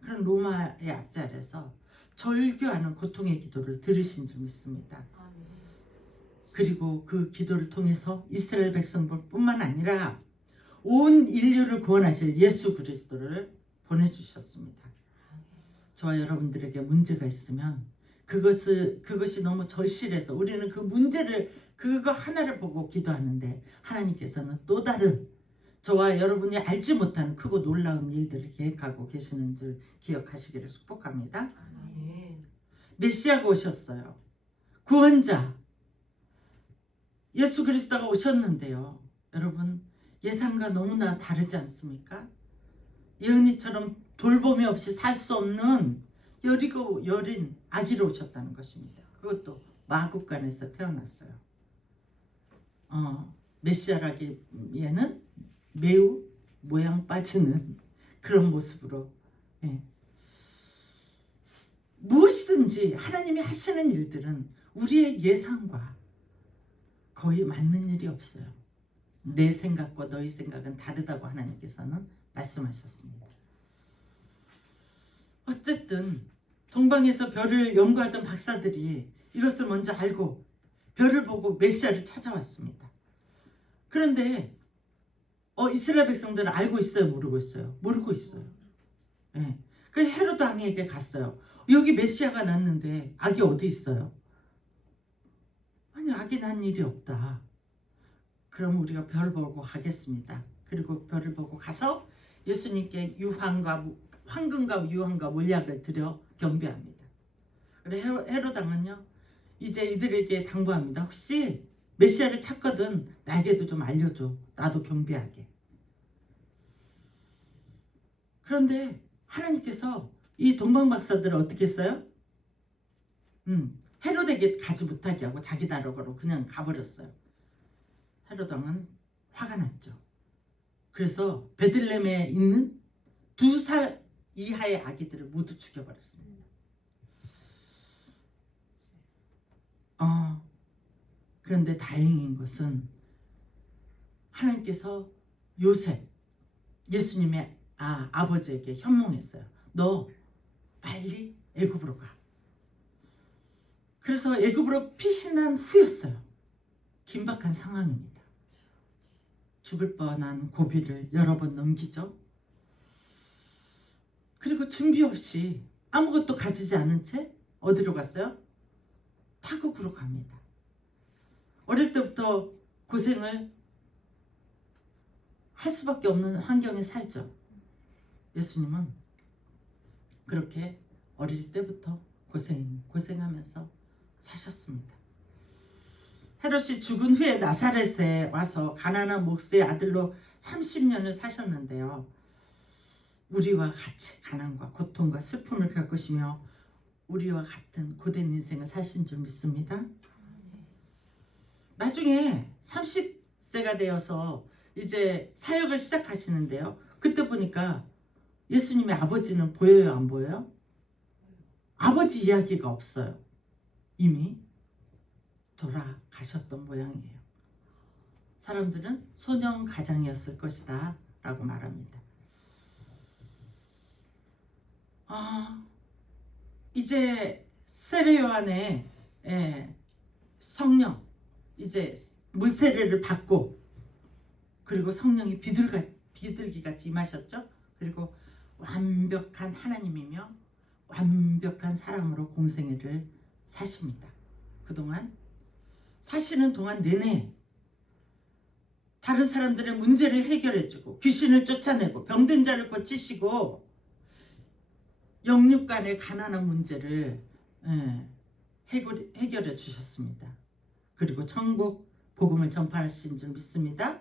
그런 로마의 압제 아래서 절규하는 고통의 기도를 들으신 줄 믿습니다. 그리고 그 기도를 통해서 이스라엘 백성뿐만 아니라 온 인류를 구원하실 예수 그리스도를 보내주셨습니다. 저와 여러분들에게 문제가 있으면 그것이 너무 절실해서 우리는 그 문제를, 그거 하나를 보고 기도하는데, 하나님께서는 또 다른 저와 여러분이 알지 못하는 크고 놀라운 일들을 계획하고 계시는 줄 기억하시기를 축복합니다. 메시아가 오셨어요. 구원자 예수 그리스도가 오셨는데요, 여러분, 예상과 너무나 다르지 않습니까? 예언이처럼 돌봄이 없이 살 수 없는 여리고 여린 아기로 오셨다는 것입니다. 그것도 마국간에서 태어났어요. 메시아라기에는 매우 모양 빠지는 그런 모습으로. 무엇이든지 하나님이 하시는 일들은 우리의 예상과 거의 맞는 일이 없어요. 내 생각과 너희 생각은 다르다고 하나님께서는 말씀하셨습니다. 어쨌든 동방에서 별을 연구하던 박사들이 이것을 먼저 알고 별을 보고 메시아를 찾아왔습니다. 그런데 이스라엘 백성들은 알고 있어요, 모르고 있어요? 모르고 있어요. 그래서 헤로드 왕에게 갔어요. 여기 메시아가 났는데 아기 어디 있어요? 아니, 아기 난 일이 없다. 그럼 우리가 별 보고 가겠습니다. 그리고 별을 보고 가서 예수님께 황금과 유황과 몰약을 드려 경배합니다. 그래 헤로드 왕은요, 이제 이들에게 당부합니다. 혹시 메시아를 찾거든 나에게도 좀 알려줘. 나도 경배하게. 그런데 하나님께서 이 동방 박사들을 어떻게 했어요? 헤로데에게 가지 못하게 하고 자기 나라로 그냥 가버렸어요. 헤로드 왕은 화가 났죠. 그래서 베들레헴에 있는 2살 이하의 아기들을 모두 죽여버렸습니다. 그런데 다행인 것은 하나님께서 요셉, 예수님의 아버지에게 현몽했어요. 너 빨리 애굽으로 가. 그래서 애굽으로 피신한 후였어요. 긴박한 상황입니다. 죽을 뻔한 고비를 여러 번 넘기죠. 그리고 준비 없이 아무것도 가지지 않은 채 어디로 갔어요? 타국으로 갑니다. 어릴 때부터 고생을 할 수밖에 없는 환경에 살죠. 예수님은 그렇게 어릴 때부터 고생하면서 사셨습니다. 헤롯이 죽은 후에 나사렛에 와서 가나안 목수의 아들로 30년을 사셨는데요. 우리와 같이 가난과 고통과 슬픔을 겪으시며 우리와 같은 고된 인생을 사신 줄 믿습니다. 나중에 30세가 되어서 이제 사역을 시작하시는데요. 그때 보니까 예수님의 아버지는 보여요, 안 보여요? 아버지 이야기가 없어요. 이미 돌아가셨던 모양이에요. 사람들은 소년 가장이었을 것이다 라고 말합니다. 이제 세례 요한의 성령 이제 물세례를 받고 그리고 성령이 비둘기같이 임하셨죠. 그리고 완벽한 하나님이며 완벽한 사람으로 공생애를 사십니다. 그동안 사시는 동안 내내 다른 사람들의 문제를 해결해주고 귀신을 쫓아내고 병든 자를 고치시고 영육 간의 가난한 문제를 해결해 주셨습니다. 그리고 천국 복음을 전파하신 줄 믿습니다.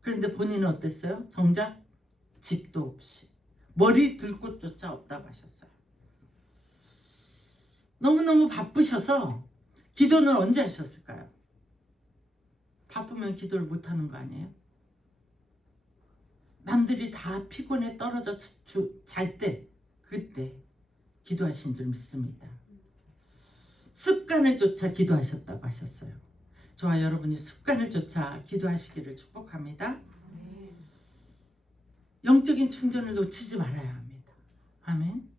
그런데 본인은 어땠어요? 정작 집도 없이 머리 들 곳조차 없다고 하셨어요. 너무너무 바쁘셔서 기도는 언제 하셨을까요? 바쁘면 기도를 못하는 거 아니에요? 남들이 다 피곤에 떨어져 잘 때 그때 기도하신 줄 믿습니다. 습관을 쫓아 기도하셨다고 하셨어요. 저와 여러분이 습관을 쫓아 기도하시기를 축복합니다. 영적인 충전을 놓치지 말아야 합니다. 아멘.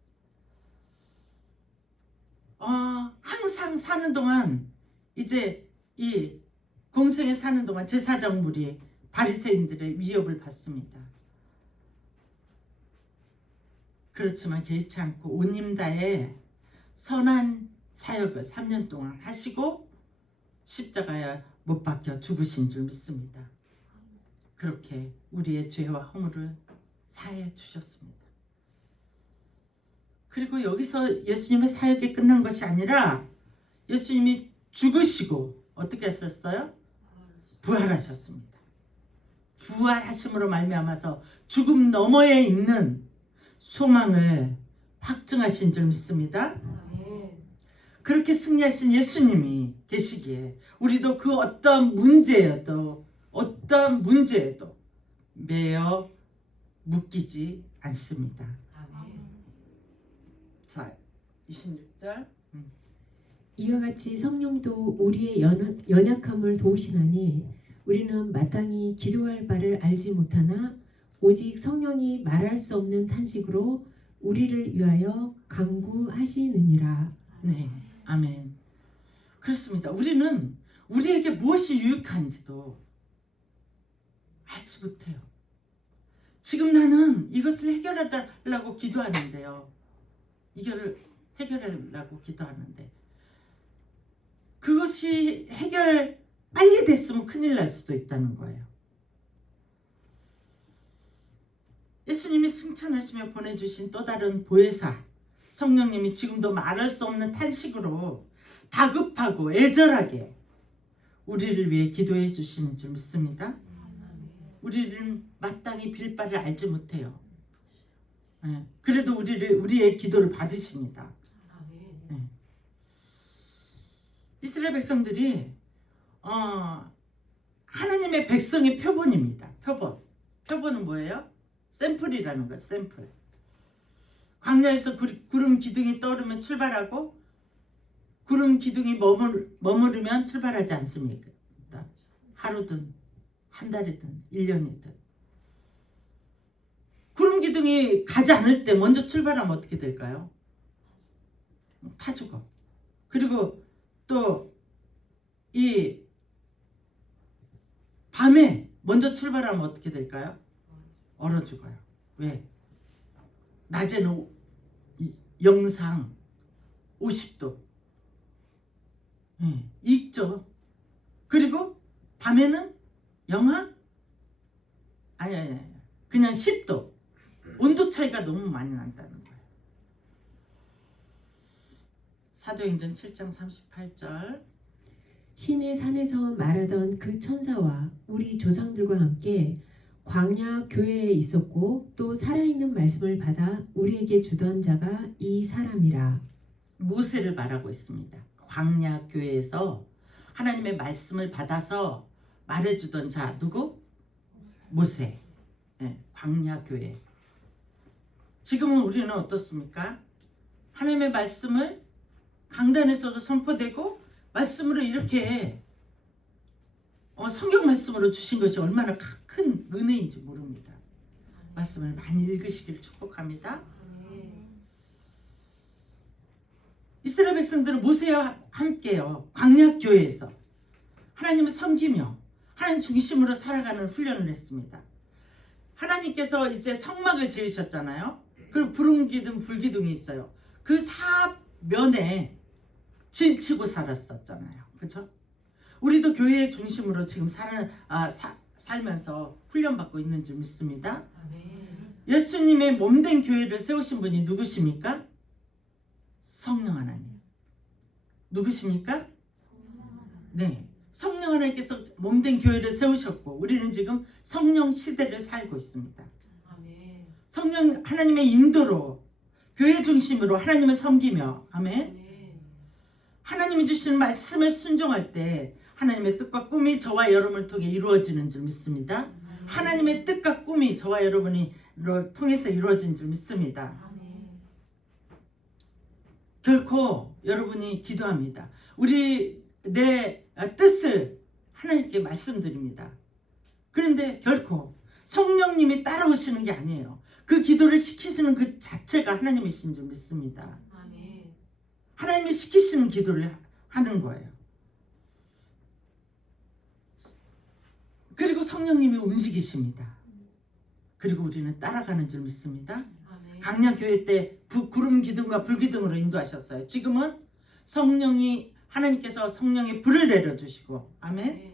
항상 사는 동안 이제 이 공생에 사는 동안 제사장물이 바리새인들의 위협을 받습니다. 그렇지만 개의치 않고 온 힘 다해 선한 사역을 3년 동안 하시고 십자가에 못 박혀 죽으신 줄 믿습니다. 그렇게 우리의 죄와 허물을 사해 주셨습니다. 그리고 여기서 예수님의 사역이 끝난 것이 아니라 예수님이 죽으시고 어떻게 하셨어요? 부활하셨습니다. 부활하심으로 말미암아서 죽음 너머에 있는 소망을 확증하신 줄 믿습니다. 그렇게 승리하신 예수님이 계시기에 우리도 그 어떤 문제에도 매여 묶이지 않습니다. 자, 26절. 이와 같이 성령도 우리의 연약함을 도우시나니 우리는 마땅히 기도할 바를 알지 못하나 오직 성령이 말할 수 없는 탄식으로 우리를 위하여 간구하시느니라. 네, 아멘. 그렇습니다. 우리는 우리에게 무엇이 유익한지도 알지 못해요. 지금 나는 이것을 해결해달라고 기도하는데요. 이걸 해결하려고 기도하는데 그것이 해결 빨리 됐으면 큰일 날 수도 있다는 거예요. 예수님이 승천하시며 보내주신 또 다른 보혜사 성령님이 지금도 말할 수 없는 탄식으로 다급하고 애절하게 우리를 위해 기도해 주시는 줄 믿습니다. 우리는 마땅히 빌 바를 알지 못해요. 그래도 우리의 기도를 받으십니다. 이스라엘 백성들이 하나님의 백성의 표본입니다. 표본은 뭐예요? 샘플이라는 거예요. 샘플. 광야에서 구름 기둥이 떠오르면 출발하고 구름 기둥이 머무르면 출발하지 않습니까? 하루든 한 달이든 1년이든 구름 기둥이 가지 않을 때 먼저 출발하면 어떻게 될까요? 타 죽어. 그리고 또 이 밤에 먼저 출발하면 어떻게 될까요? 얼어 죽어요. 왜? 낮에는 영상 50도 익죠. 그리고 밤에는 영하 아니 그냥 10도. 온도 차이가 너무 많이 난다는 거예요. 사도행전 7장 38절. 신의 산에서 말하던 그 천사와 우리 조상들과 함께 광야 교회에 있었고 또 살아있는 말씀을 받아 우리에게 주던 자가 이 사람이라. 모세를 말하고 있습니다. 광야 교회에서 하나님의 말씀을 받아서 말해주던 자 누구? 모세. 네, 광야 교회. 지금은 우리는 어떻습니까? 하나님의 말씀을 강단에서도 선포되고 말씀으로 이렇게 성경 말씀으로 주신 것이 얼마나 큰 은혜인지 모릅니다. 말씀을 많이 읽으시기를 축복합니다. 이스라엘 백성들은 모세와 함께요 광야 교회에서 하나님을 섬기며 하나님 중심으로 살아가는 훈련을 했습니다. 하나님께서 이제 성막을 지으셨잖아요. 그리고 푸른 기둥 불기둥이 있어요. 그 사면에 질치고 살았었잖아요. 그렇죠? 우리도 교회 중심으로 지금 살면서 훈련받고 있는 줄 믿습니다. 예수님의 몸된 교회를 세우신 분이 누구십니까? 성령 하나님. 누구십니까? 네, 성령 하나님께서 몸된 교회를 세우셨고 우리는 지금 성령 시대를 살고 있습니다. 성령 하나님의 인도로 교회 중심으로 하나님을 섬기며 아멘. 하나님이 주시는 말씀에 순종할 때 하나님의 뜻과 꿈이 저와 여러분을 통해 이루어지는 줄 믿습니다. 하나님의 뜻과 꿈이 저와 여러분이 통해서 이루어진 줄 믿습니다. 결코 여러분이 기도합니다. 내 뜻을 하나님께 말씀드립니다. 그런데 결코 성령님이 따라오시는 게 아니에요. 그 기도를 시키시는 그 자체가 하나님이신 줄 믿습니다. 하나님이 시키시는 기도를 하는 거예요. 그리고 성령님이 움직이십니다. 그리고 우리는 따라가는 줄 믿습니다. 강야 교회 때 구름 기둥과 불 기둥으로 인도하셨어요. 지금은 하나님께서 성령의 불을 내려주시고 아멘.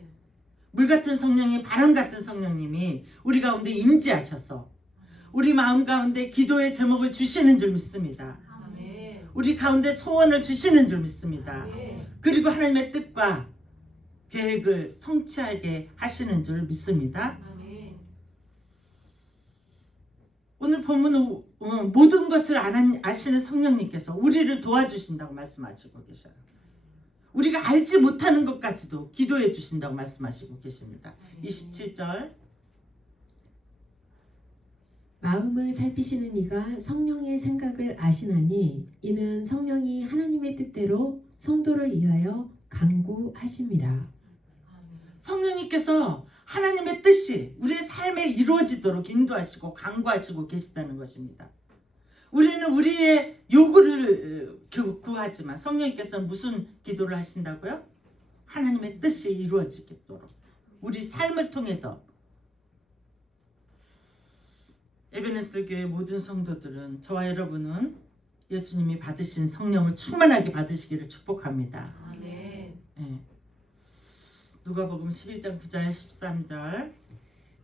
물 같은 성령이 바람 같은 성령님이 우리 가운데 임재하셔서 우리 마음 가운데 기도의 제목을 주시는 줄 믿습니다. 우리 가운데 소원을 주시는 줄 믿습니다. 그리고 하나님의 뜻과 계획을 성취하게 하시는 줄 믿습니다. 오늘 본문은 모든 것을 아시는 성령님께서 우리를 도와주신다고 말씀하시고 계셔요. 우리가 알지 못하는 것까지도 기도해 주신다고 말씀하시고 계십니다. 27절 마음을 살피시는 이가 성령의 생각을 아시나니 이는 성령이 하나님의 뜻대로 성도를 위하여 간구하심이라. 성령님께서 하나님의 뜻이 우리의 삶에 이루어지도록 인도하시고 간구하시고 계시다는 것입니다. 우리는 우리의 요구를 구하지만 성령님께서는 무슨 기도를 하신다고요? 하나님의 뜻이 이루어지도록 우리 삶을 통해서. 에베네스 교회 모든 성도들은 저와 여러분은 예수님이 받으신 성령을 충만하게 받으시기를 축복합니다. 네. 누가복음 11장 9절 13절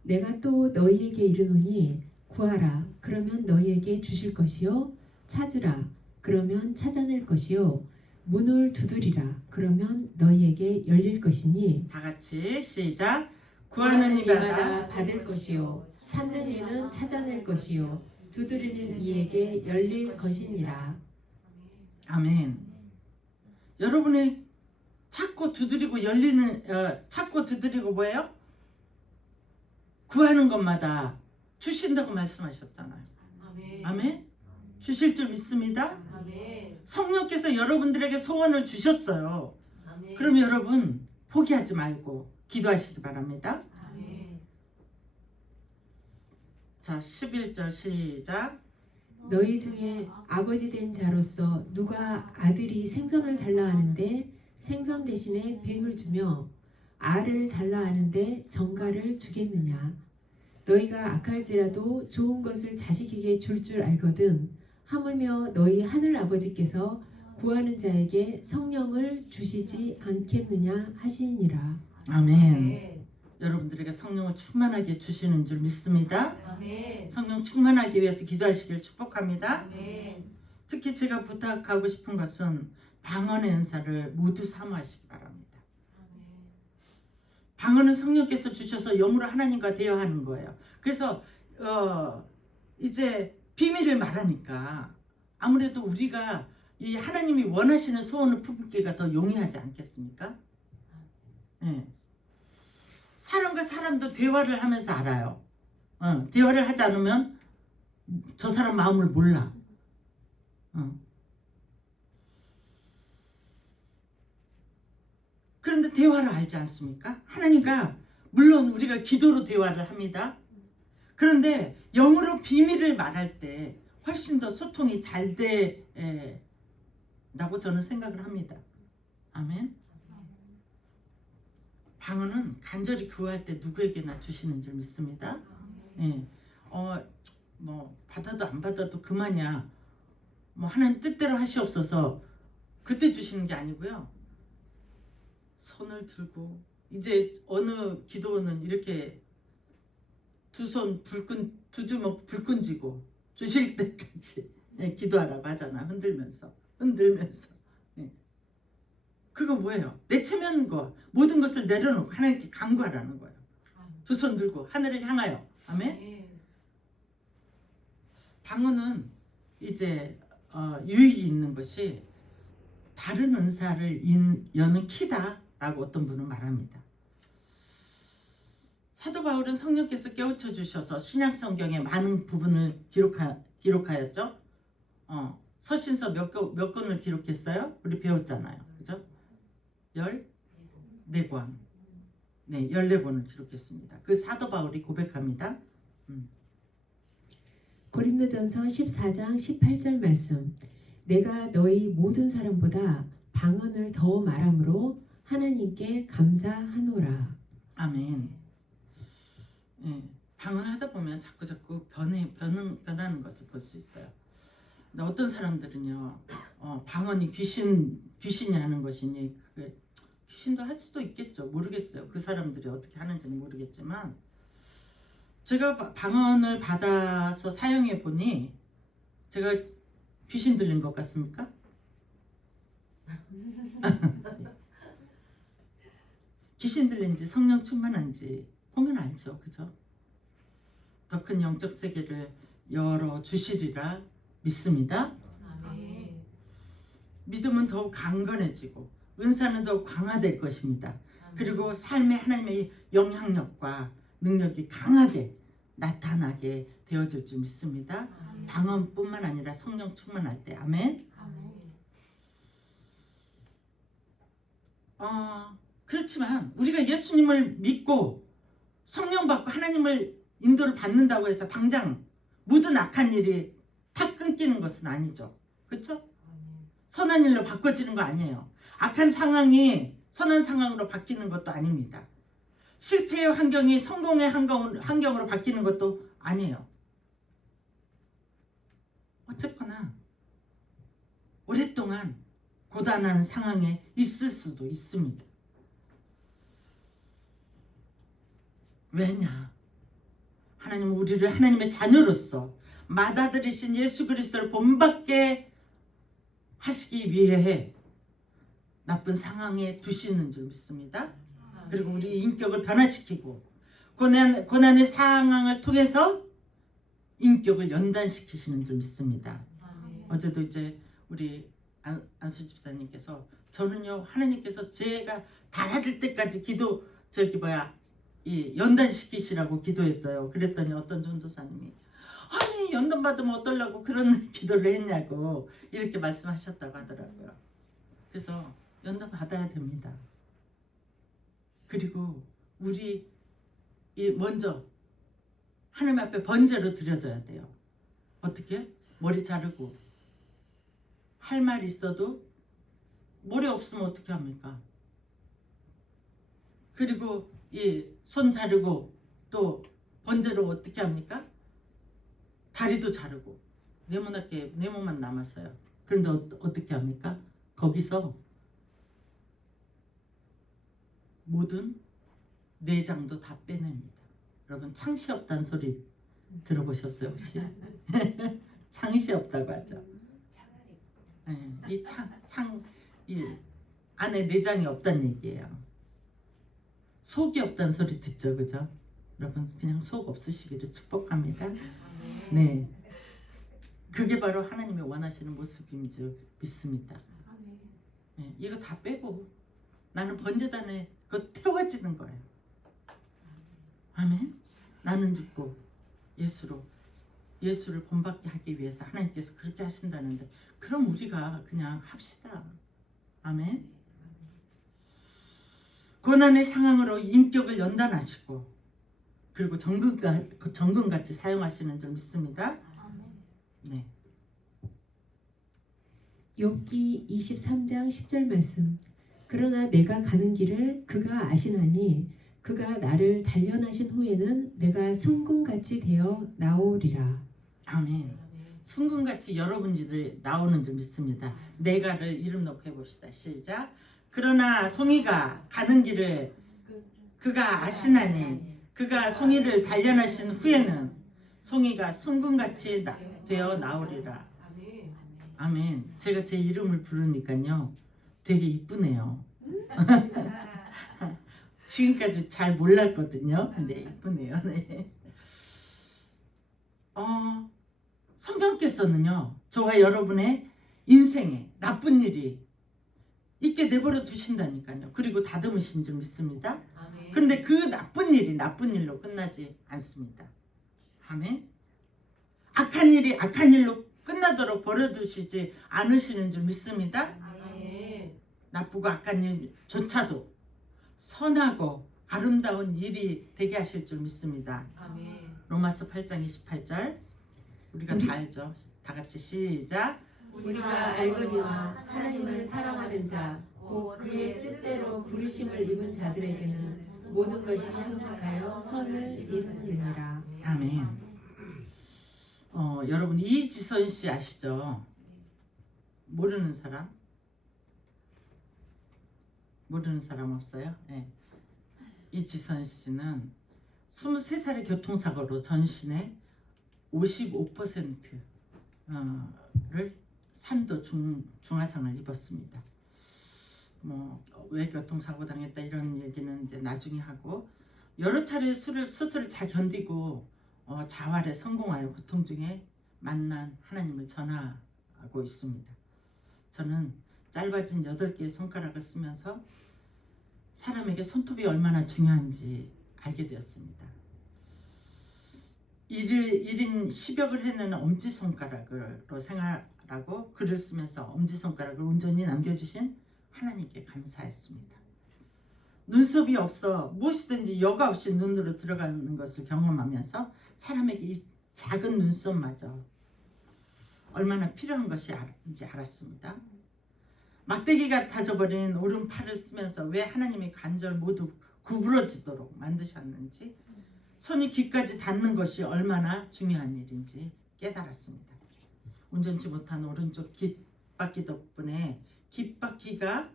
내가 또 너희에게 이르노니 구하라 그러면 너희에게 주실 것이요 찾으라 그러면 찾아낼 것이요 문을 두드리라 그러면 너희에게 열릴 것이니 다 같이 시작. 구하는 구하는 이마다 받을 것이요 찾는 이는 찾아낼 것이요 두드리는 이에게 열릴 것이니라. 아멘. 여러분이 찾고 두드리고 찾고 두드리고 뭐예요? 구하는 것마다 주신다고 말씀하셨잖아요. 아멘. 주실 줄 믿습니다. 성령께서 여러분들에게 소원을 주셨어요. 그럼 여러분 포기하지 말고 기도하시기 바랍니다. 자, 11절 시작. 너희 중에 아버지 된 자로서 누가 아들이 생선을 달라 하는데 생선 대신에 뱀을 주며 알을 달라 하는데 정갈을 주겠느냐. 너희가 악할지라도 좋은 것을 자식에게 줄 줄 알거든. 하물며 너희 하늘 아버지께서 구하는 자에게 성령을 주시지 않겠느냐 하시니라. 아멘. 여러분들에게 성령을 충만하게 주시는 줄 믿습니다. 성령 충만하기 위해서 기도하시길 축복합니다. 특히 제가 부탁하고 싶은 것은 방언의 은사를 모두 사모하시기 바랍니다. 방언은 성령께서 주셔서 영으로 하나님과 대화하는 거예요. 그래서 이제 비밀을 말하니까 아무래도 우리가 이 하나님이 원하시는 소원을 품기가 더 용이하지 않겠습니까? 네. 사람과 사람도 대화를 하면서 알아요. 대화를 하지 않으면 저 사람 마음을 몰라. 그런데 대화를 알지 않습니까? 하나님과 물론 우리가 기도로 대화를 합니다. 그런데 영으로 비밀을 말할 때 훨씬 더 소통이 잘 된다고 저는 생각을 합니다. 아멘. 방언은 간절히 구할 때 누구에게나 주시는 줄 믿습니다. 예. 뭐 받아도 안 받아도 그만이야. 뭐 하나님 뜻대로 하시옵소서. 그때 주시는 게 아니고요. 손을 들고 이제 어느 기도는 이렇게 두 손 두 주먹 불끈 쥐고 주실 때까지 기도하라고 하잖아. 흔들면서 예. 그거 뭐예요? 내 체면 거 모든 것을 내려놓고 하나님께 간구하라는 거예요. 두 손 들고 하늘을 향하여. 아멘. 방언은 이제 유익이 있는 것이 다른 은사를 여는 키다라고 어떤 분은 말합니다. 사도 바울은 성령께서 깨우쳐 주셔서 신약 성경의 많은 부분을 기록하였죠. 서신서 몇 권을 기록했어요? 우리 배웠잖아요. 그죠? 14권. 네, 14권을 기록했습니다. 그 사도 바울이 고백합니다. 고린도전서 14장 18절 말씀. 내가 너희 모든 사람보다 방언을 더 말함으로 하나님께 감사하노라. 아멘. 예, 방언하다 보면 자꾸 변하는 것을 볼 수 있어요. 근데 어떤 사람들은요, 방언이 귀신이 하는 것이니 귀신도 할 수도 있겠죠. 모르겠어요. 그 사람들이 어떻게 하는지는 모르겠지만 제가 방언을 받아서 사용해 보니 제가 귀신 들린 것 같습니까? 귀신 들린지 성령 충만한지 보면 알죠. 그죠? 더 큰 영적 세계를 열어 주시리라 믿습니다. 믿음은 더욱 강건해지고 은사는 더욱 강화될 것입니다. 그리고 삶에 하나님의 영향력과 능력이 강하게 나타나게 되어질 줄 믿습니다. 방언뿐만 아니라 성령 충만할 때. 아멘. 그렇지만 우리가 예수님을 믿고 성령 받고 하나님을 인도를 받는다고 해서 당장 모든 악한 일이 탁 끊기는 것은 아니죠. 그렇죠? 선한 일로 바꿔지는 거 아니에요. 악한 상황이 선한 상황으로 바뀌는 것도 아닙니다. 실패의 환경이 성공의 환경으로 바뀌는 것도 아니에요. 어쨌거나 오랫동안 고단한 상황에 있을 수도 있습니다. 왜냐? 하나님은 우리를 하나님의 자녀로서 맏아들이신 예수 그리스도를 본받게 하시기 위해 나쁜 상황에 두시는 줄 믿습니다. 그리고 우리 인격을 변화시키고 고난의 상황을 통해서 인격을 연단시키시는 줄 믿습니다. 어제도 이제 우리 안수 집사님께서 저는요 하나님께서 제가 달아들 때까지 연단시키시라고 기도했어요. 그랬더니 어떤 전도사님이 아니 연단 받으면 어떠려고 그런 기도를 했냐고 이렇게 말씀하셨다고 하더라고요. 그래서 연단 받아야 됩니다. 그리고 우리 먼저 하나님 앞에 번제로 드려져야 돼요. 어떻게? 머리 자르고 할 말 있어도 머리 없으면 어떻게 합니까? 그리고 손 자르고 또 번제로 어떻게 합니까? 다리도 자르고 네모만 남았어요. 그런데 어떻게 합니까? 거기서 모든 내장도 다 빼냅니다. 여러분 창시 없다는 소리 들어보셨어요 혹시? 창시 없다고 하죠. 이 안에 내장이 없다는 얘기예요. 속이 없다는 소리 듣죠, 그죠? 여러분 그냥 속 없으시기를 축복합니다. 네, 그게 바로 하나님이 원하시는 모습인 줄 믿습니다. 네, 이거 다 빼고 나는 번제단에 그 태워지는 거예요. 아멘. 나는 죽고 예수를 본받게 하기 위해서 하나님께서 그렇게 하신다는데, 그럼 우리가 그냥 합시다. 아멘. 고난의 상황으로 인격을 연단하시고 그리고 정금같이 사용하시는 줄 믿습니다. 네. 욥기 23장 10절 말씀. 그러나 내가 가는 길을 그가 아시나니 그가 나를 단련하신 후에는 내가 순금같이 되어 나오리라. 아멘. 순금같이 여러분들이 나오는 줄 믿습니다. 내가를 이름 놓고 해봅시다. 시작. 그러나 송이가 가는 길을 그가 아시나니 그가 송이를 단련하신 후에는 송이가 순금같이 되어 나오리라. 아멘. 제가 제 이름을 부르니까요 되게 이쁘네요. 지금까지 잘 몰랐거든요. 근데 이쁘네요. 네. 성경께서는요 저와 여러분의 인생에 나쁜 일이 있게 내버려 두신다니까요. 그리고 다듬으신 줄 믿습니다. 그런데 그 나쁜 일이 나쁜 일로 끝나지 않습니다. 아멘. 악한 일이 악한 일로 끝나도록 버려두시지 않으시는 줄 믿습니다. 나쁘고 악한 일조차도 선하고 아름다운 일이 되게 하실 줄 믿습니다. 로마서 8장 28절 우리가 다 알죠. 다 같이 시작. 우리가 알거니와 하나님을 사랑하는 자 곧 그의 뜻대로 부르심을 입은 자들에게는 모든 것이 합력하여 선을 이루느니라. 아멘. 여러분 이지선 씨 아시죠? 모르는 사람? 모르는 사람 없어요? 네. 이지선 씨는 23살의 교통사고로 전신의 55%를 3도 중하상을 입었습니다. 왜 교통사고 당했다 이런 얘기는 이제 나중에 하고, 여러 차례 수술을 잘 견디고 자활에 성공하여 고통 중에 만난 하나님을 전하고 있습니다. 저는 짧아진 8개의 손가락을 쓰면서 사람에게 손톱이 얼마나 중요한지 알게 되었습니다. 1인 10역을 해내는 엄지손가락으로 생활하고 글을 쓰면서 엄지손가락을 온전히 남겨주신 하나님께 감사했습니다. 눈썹이 없어 무엇이든지 여과 없이 눈으로 들어가는 것을 경험하면서 사람에게 이 작은 눈썹마저 얼마나 필요한 것인지 알았습니다. 막대기가 다져버린 오른팔을 쓰면서 왜 하나님의 관절 모두 구부러지도록 만드셨는지, 손이 귀까지 닿는 것이 얼마나 중요한 일인지 깨달았습니다. 운전치 못한 오른쪽 귓바퀴 덕분에 귓바퀴가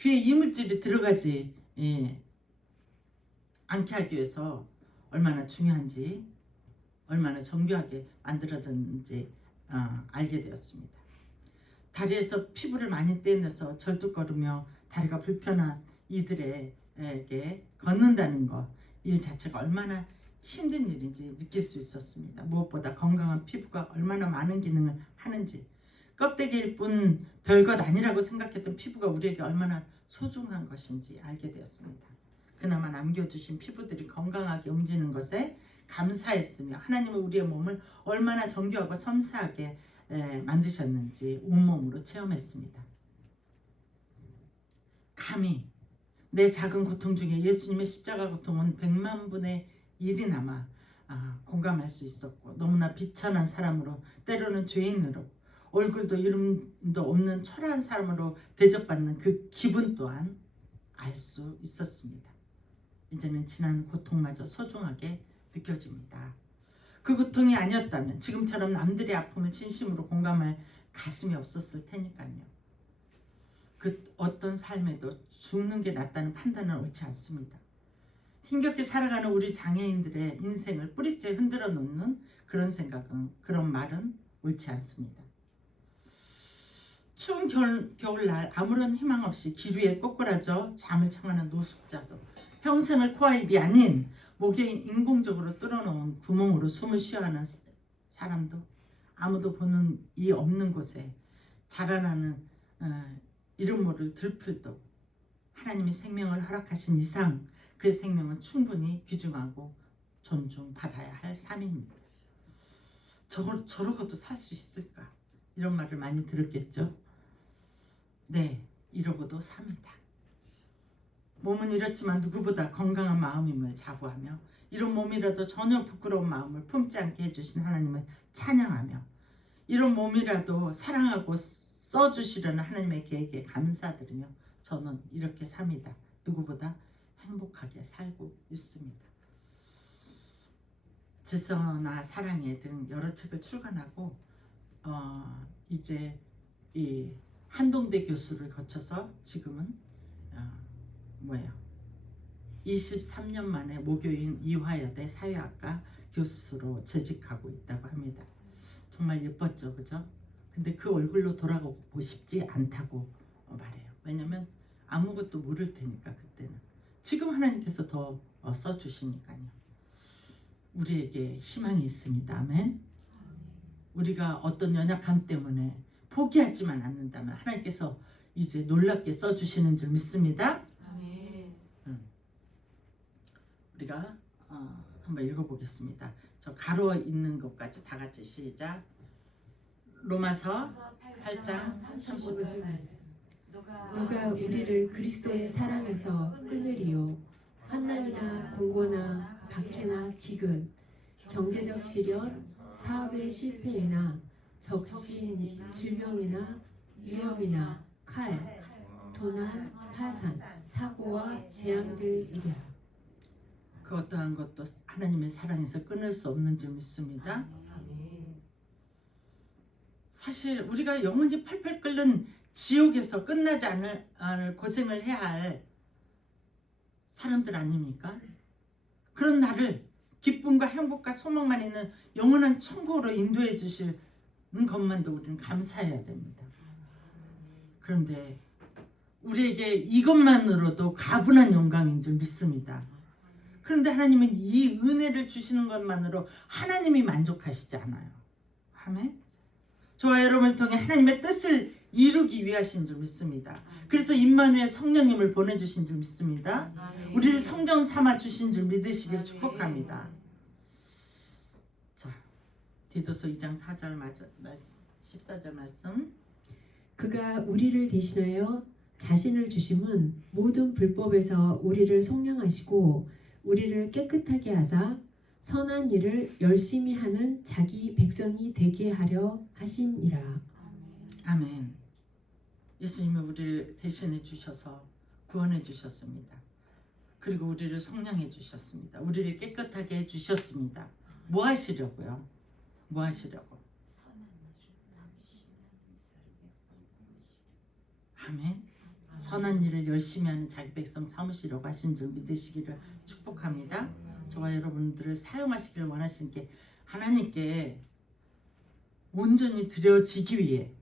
귀에 이물질이 들어가지 않게 하기 위해서 얼마나 중요한지, 얼마나 정교하게 만들어졌는지 알게 되었습니다. 다리에서 피부를 많이 떼내서 절뚝거리며 다리가 불편한 이들에게 걷는다는 것, 일 자체가 얼마나 힘든 일인지 느낄 수 있었습니다. 무엇보다 건강한 피부가 얼마나 많은 기능을 하는지, 껍데기일 뿐 별것 아니라고 생각했던 피부가 우리에게 얼마나 소중한 것인지 알게 되었습니다. 그나마 남겨주신 피부들이 건강하게 움직이는 것에 감사했으며 하나님은 우리의 몸을 얼마나 정교하고 섬세하게 만드셨는지 온몸으로 체험했습니다. 감히 내 작은 고통 중에 예수님의 십자가 고통은 100만 분의 1이나마 공감할 수 있었고, 너무나 비천한 사람으로, 때로는 죄인으로, 얼굴도 이름도 없는 초라한 사람으로 대접받는 그 기분 또한 알 수 있었습니다. 이제는 지난 고통마저 소중하게 느껴집니다. 그 고통이 아니었다면 지금처럼 남들의 아픔을 진심으로 공감할 가슴이 없었을 테니까요. 그 어떤 삶에도 죽는 게 낫다는 판단은 옳지 않습니다. 힘겹게 살아가는 우리 장애인들의 인생을 뿌리째 흔들어 놓는 그런 생각은, 그런 말은 옳지 않습니다. 추운 겨울날 아무런 희망 없이 길 위에 꼬꾸라져 잠을 청하는 노숙자도 평생을 코와 입이 아닌 목에 인공적으로 뚫어놓은 구멍으로 숨을 쉬어하는 사람도, 아무도 보는 이 없는 곳에 자라나는 이름 모를 들풀도 하나님이 생명을 허락하신 이상 그 생명은 충분히 귀중하고 존중받아야 할 삶입니다. 저러고도 살 수 있을까? 이런 말을 많이 들었겠죠. 네, 이러고도 삽니다. 몸은 이렇지만 누구보다 건강한 마음임을 자부하며 이런 몸이라도 전혀 부끄러운 마음을 품지 않게 해주신 하나님을 찬양하며 이런 몸이라도 사랑하고 써주시려는 하나님의 계획에 감사드리며 저는 이렇게 삽니다. 누구보다 행복하게 살고 있습니다. 질서나 사랑에 등 여러 책을 출간하고 이제 이 한동대 교수를 거쳐서 지금은 23년 만에 모교인 이화여대 사회학과 교수로 재직하고 있다고 합니다. 정말 예뻤죠, 그죠? 근데 그 얼굴로 돌아가고 싶지 않다고 말해요. 왜냐면 아무것도 모를 테니까 그때는. 지금 하나님께서 더 써주시니까요. 우리에게 희망이 있습니다. 아멘. 우리가 어떤 연약함 때문에 포기하지만 않는다면 하나님께서 이제 놀랍게 써주시는 줄 믿습니다. 아멘. 우리가 한번 읽어보겠습니다. 저 가로 있는 것까지 다 같이 시작. 로마서 8장 35절 말씀. 누가 우리를 그리스도의 사랑에서 끊으리요? 환난이나 공고나 박해나 기근, 경제적 시련, 사업의 실패이나 적신, 질병이나 위험이나 칼, 도난, 파산, 사고와 재앙들이랴. 그 어떠한 것도 하나님의 사랑에서 끊을 수 없는 줄 믿습니다. 사실 우리가 영원히 펄펄 끓는 지옥에서 끝나지 않을 고생을 해야 할 사람들 아닙니까? 그런 나를 기쁨과 행복과 소망만 있는 영원한 천국으로 인도해 주시는 것만도 우리는 감사해야 됩니다. 그런데 우리에게 이것만으로도 가분한 영광인 줄 믿습니다. 그런데 하나님은 이 은혜를 주시는 것만으로 하나님이 만족하시지 않아요. 아멘. 저와 여러분을 통해 하나님의 뜻을 이루기 위하신 줄 믿습니다. 그래서 임마누엘 성령님을 보내주신 줄 믿습니다. 우리를 성전 삼아 주신 줄 믿으시길 축복합니다. 자, 디도서 2장 4절 14절 말씀. 그가 우리를 대신하여 자신을 주심은 모든 불법에서 우리를 속량하시고 우리를 깨끗하게 하사 선한 일을 열심히 하는 자기 백성이 되게 하려 하심이라. 아멘. 예수님이 우리를 대신해 주셔서 구원해 주셨습니다. 그리고 우리를 속량해 주셨습니다. 우리를 깨끗하게 해 주셨습니다. 뭐 하시려고요? 뭐 하시려고? 아멘. 선한 일을 열심히 하는 자기 백성 삼으시려고 하신 줄 믿으시기를 축복합니다. 저와 여러분들을 사용하시기를 원하시는 게 하나님께 온전히 드려지기 위해